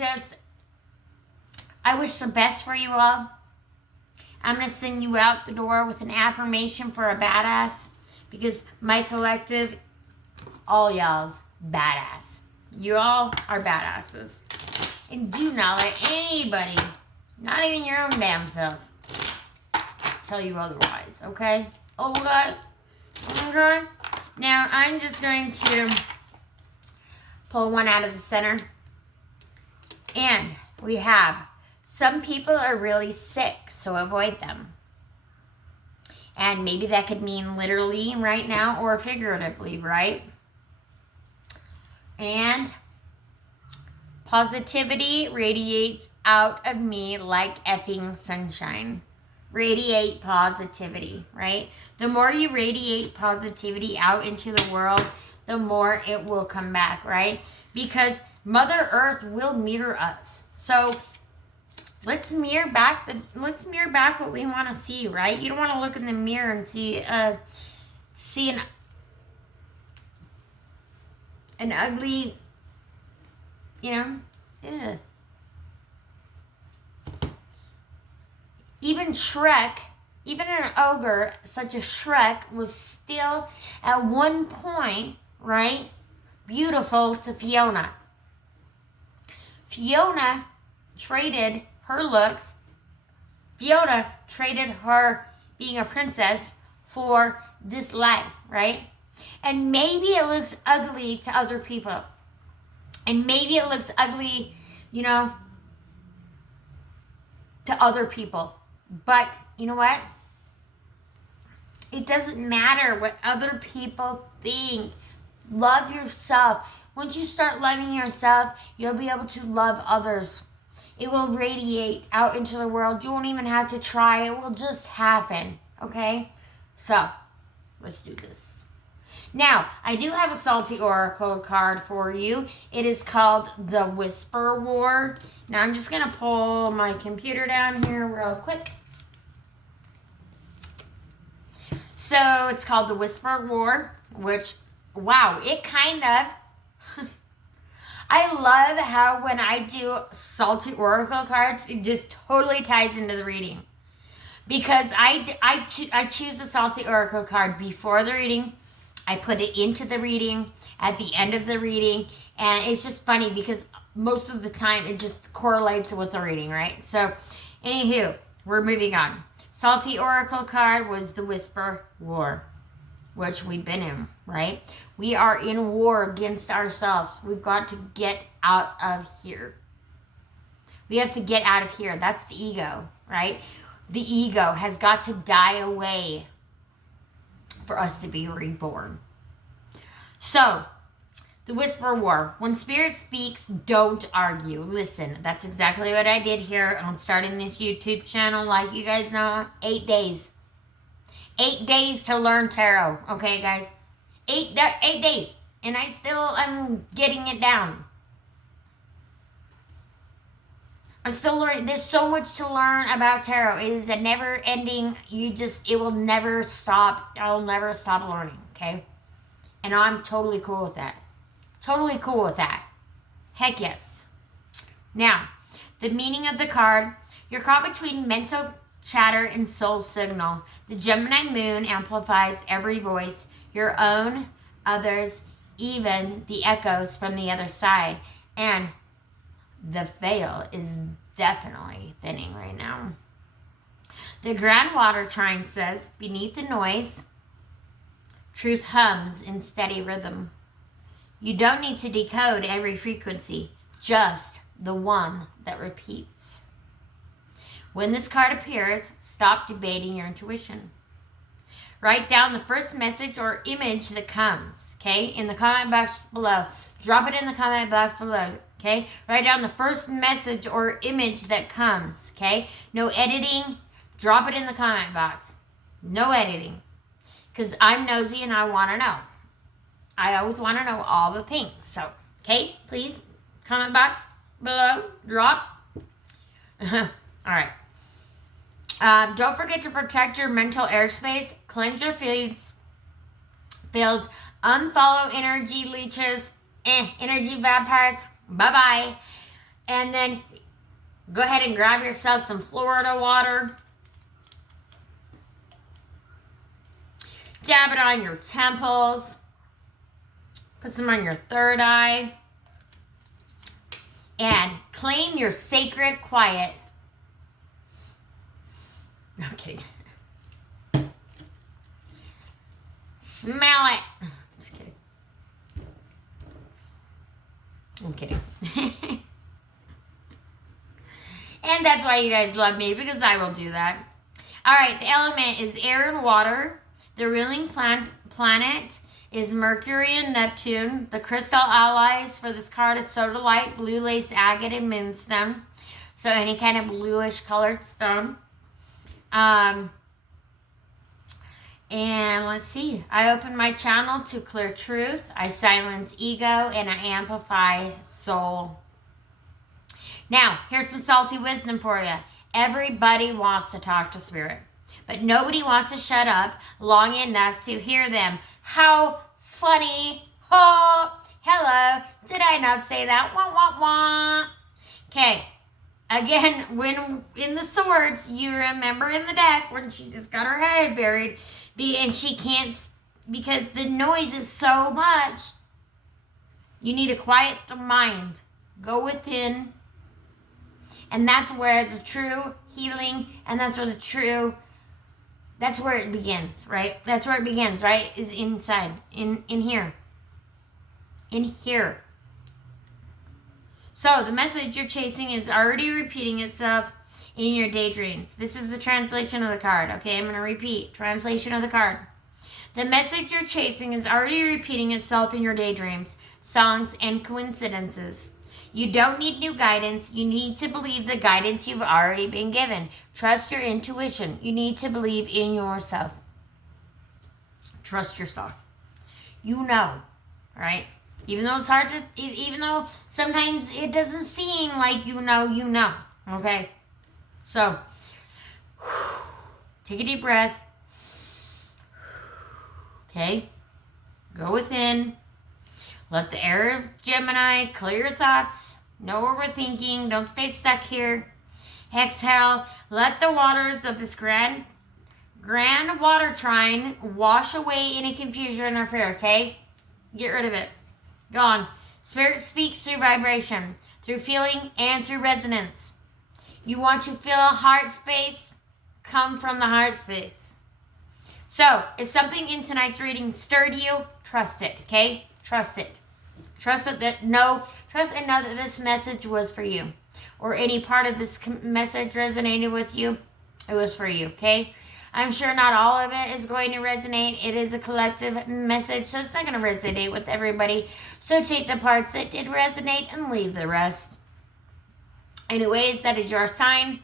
wish the best for you all. I'm going to send you out the door with an affirmation for a badass. Because my collective, all y'all's badass. You all are badasses. And do not let anybody, not even your own damn self, tell you otherwise. Okay? Okay? Okay? Now, I'm just going to pull one out of the center. And we have, some people are really sick, so avoid them. And maybe that could mean literally right now or figuratively, right? And positivity radiates out of me like effing sunshine. Radiate positivity, right? The more you radiate positivity out into the world, the more it will come back, right? Because Mother Earth will mirror us. So let's mirror back what we want to see, right? You don't want to look in the mirror and see an ugly, Ew. Even Shrek, even an ogre such as Shrek was still at one point, right, beautiful to Fiona. Fiona traded her looks. Fiona traded her being a princess for this life, right? And maybe it looks ugly to other people. And maybe it looks ugly, to other people. But you know what? It doesn't matter what other people think. Love yourself. Once you start loving yourself, you'll be able to love others. It will radiate out into the world. You won't even have to try. It will just happen. Okay? So, let's do this. Now, I do have a Salty Oracle card for you. It is called the Whisper Ward. Now, I'm just going to pull my computer down here real quick. So it's called the Whisper War, which, wow, it kind of, I love how when I do salty oracle cards, it just totally ties into the reading. Because I choose the salty oracle card before the reading. I put it into the reading at the end of the reading. And it's just funny because most of the time it just correlates with the reading, right? So, anywho, we're moving on. Salty oracle card was the Whisper War, which we've been in, right? We are in war against ourselves. We've got to get out of here. We have to get out of here. That's the ego, right? The ego has got to die away for us to be reborn. So, the Whisper War. When Spirit speaks, don't argue. Listen, that's exactly what I did here on starting this YouTube channel. Like you guys know, 8 days. 8 days to learn tarot. Okay, guys? 8 days. And I'm getting it down. I'm still learning. There's so much to learn about tarot. It is a never ending, it will never stop. I'll never stop learning, okay? And I'm totally cool with that. Totally cool with that. Heck yes. Now, the meaning of the card. You're caught between mental chatter and soul signal. The Gemini moon amplifies every voice, your own, others, even the echoes from the other side. And the veil is definitely thinning right now. The Grand Water Trine says, beneath the noise, truth hums in steady rhythm. You don't need to decode every frequency, just the one that repeats. When this card appears, stop debating your intuition. Write down the first message or image that comes, okay, in the comment box below. Drop it in the comment box below, okay? Write down the first message or image that comes, okay? No editing. Drop it in the comment box. No editing. Because I'm nosy and I want to know. I always want to know all the things. So, okay, please, comment box below, drop. All right. Don't forget to protect your mental airspace. Cleanse your fields. Unfollow energy leeches. Energy vampires. Bye-bye. And then go ahead and grab yourself some Florida water. Dab it on your temples. Put some on your third eye. And claim your sacred quiet. Okay. Smell it. Just kidding. I'm kidding. And that's why you guys love me, because I will do that. All right, the element is air and water. The ruling planet is Mercury and Neptune. The crystal allies for this card is sodalite, blue lace agate, and moonstone. So any kind of bluish colored stone. And let's see. I open my channel to clear truth. I silence ego and I amplify soul. Now, here's some salty wisdom for you. Everybody wants to talk to spirit, but nobody wants to shut up long enough to hear them. How funny. Oh, hello. Did I not say that? Wah, wah, wah. Okay. Again, when in the swords, you remember in the deck when she just got her head buried and she can't, because the noise is so much. You need to quiet the mind. Go within. And that's where the true healing, and that's where it begins, right? That's where it begins, right? Is inside, in here. In here. So the message you're chasing is already repeating itself in your daydreams. This is the translation of the card. Okay, I'm going to repeat. Translation of the card. The message you're chasing is already repeating itself in your daydreams, songs, and coincidences. You don't need new guidance. You need to believe the guidance you've already been given. Trust your intuition. You need to believe in yourself. Trust yourself. You know, right? Even though it's hard to, even though sometimes it doesn't seem like you know. Okay? So, take a deep breath. Okay? Go within. Let the air of Gemini clear your thoughts. No overthinking. Don't stay stuck here. Exhale. Let the waters of this grand water trine wash away any confusion or fear, okay? Get rid of it. Gone. Spirit speaks through vibration, through feeling, and through resonance. You want to feel a heart space? Come from the heart space. So, if something in tonight's reading stirred you, trust it, okay? Trust it. Trust and know that this message was for you. Or any part of this message resonated with you, it was for you, okay? I'm sure not all of it is going to resonate. It is a collective message, so it's not going to resonate with everybody. So take the parts that did resonate and leave the rest. Anyways, that is your sign.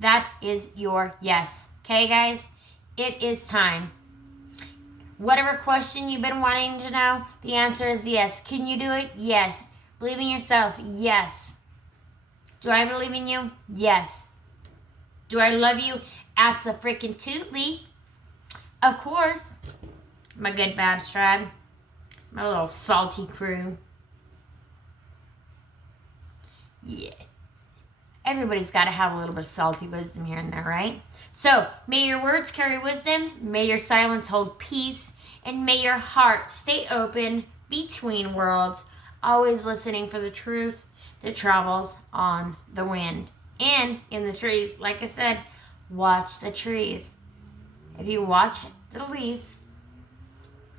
That is your yes. Okay, guys? It is time. Whatever question you've been wanting to know, the answer is yes. Can you do it? Yes. Believe in yourself? Yes. Do I believe in you? Yes. Do I love you? Abso-freaking-tootly. Of course. My good Babs tribe. My little salty crew. Yeah. Everybody's got to have a little bit of salty wisdom here and there, right? So, may your words carry wisdom, may your silence hold peace, and may your heart stay open between worlds, always listening for the truth that travels on the wind. And in the trees, like I said, watch the trees. If you watch the leaves,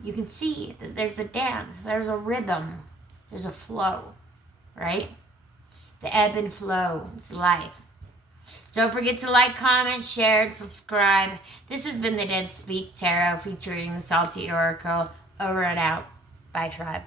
you can see that there's a dance, there's a rhythm, there's a flow, right? The ebb and flow, it's life. Don't forget to like, comment, share, and subscribe. This has been the Dead Speak Tarot featuring the Salty Oracle. Over and out. Bye, tribe.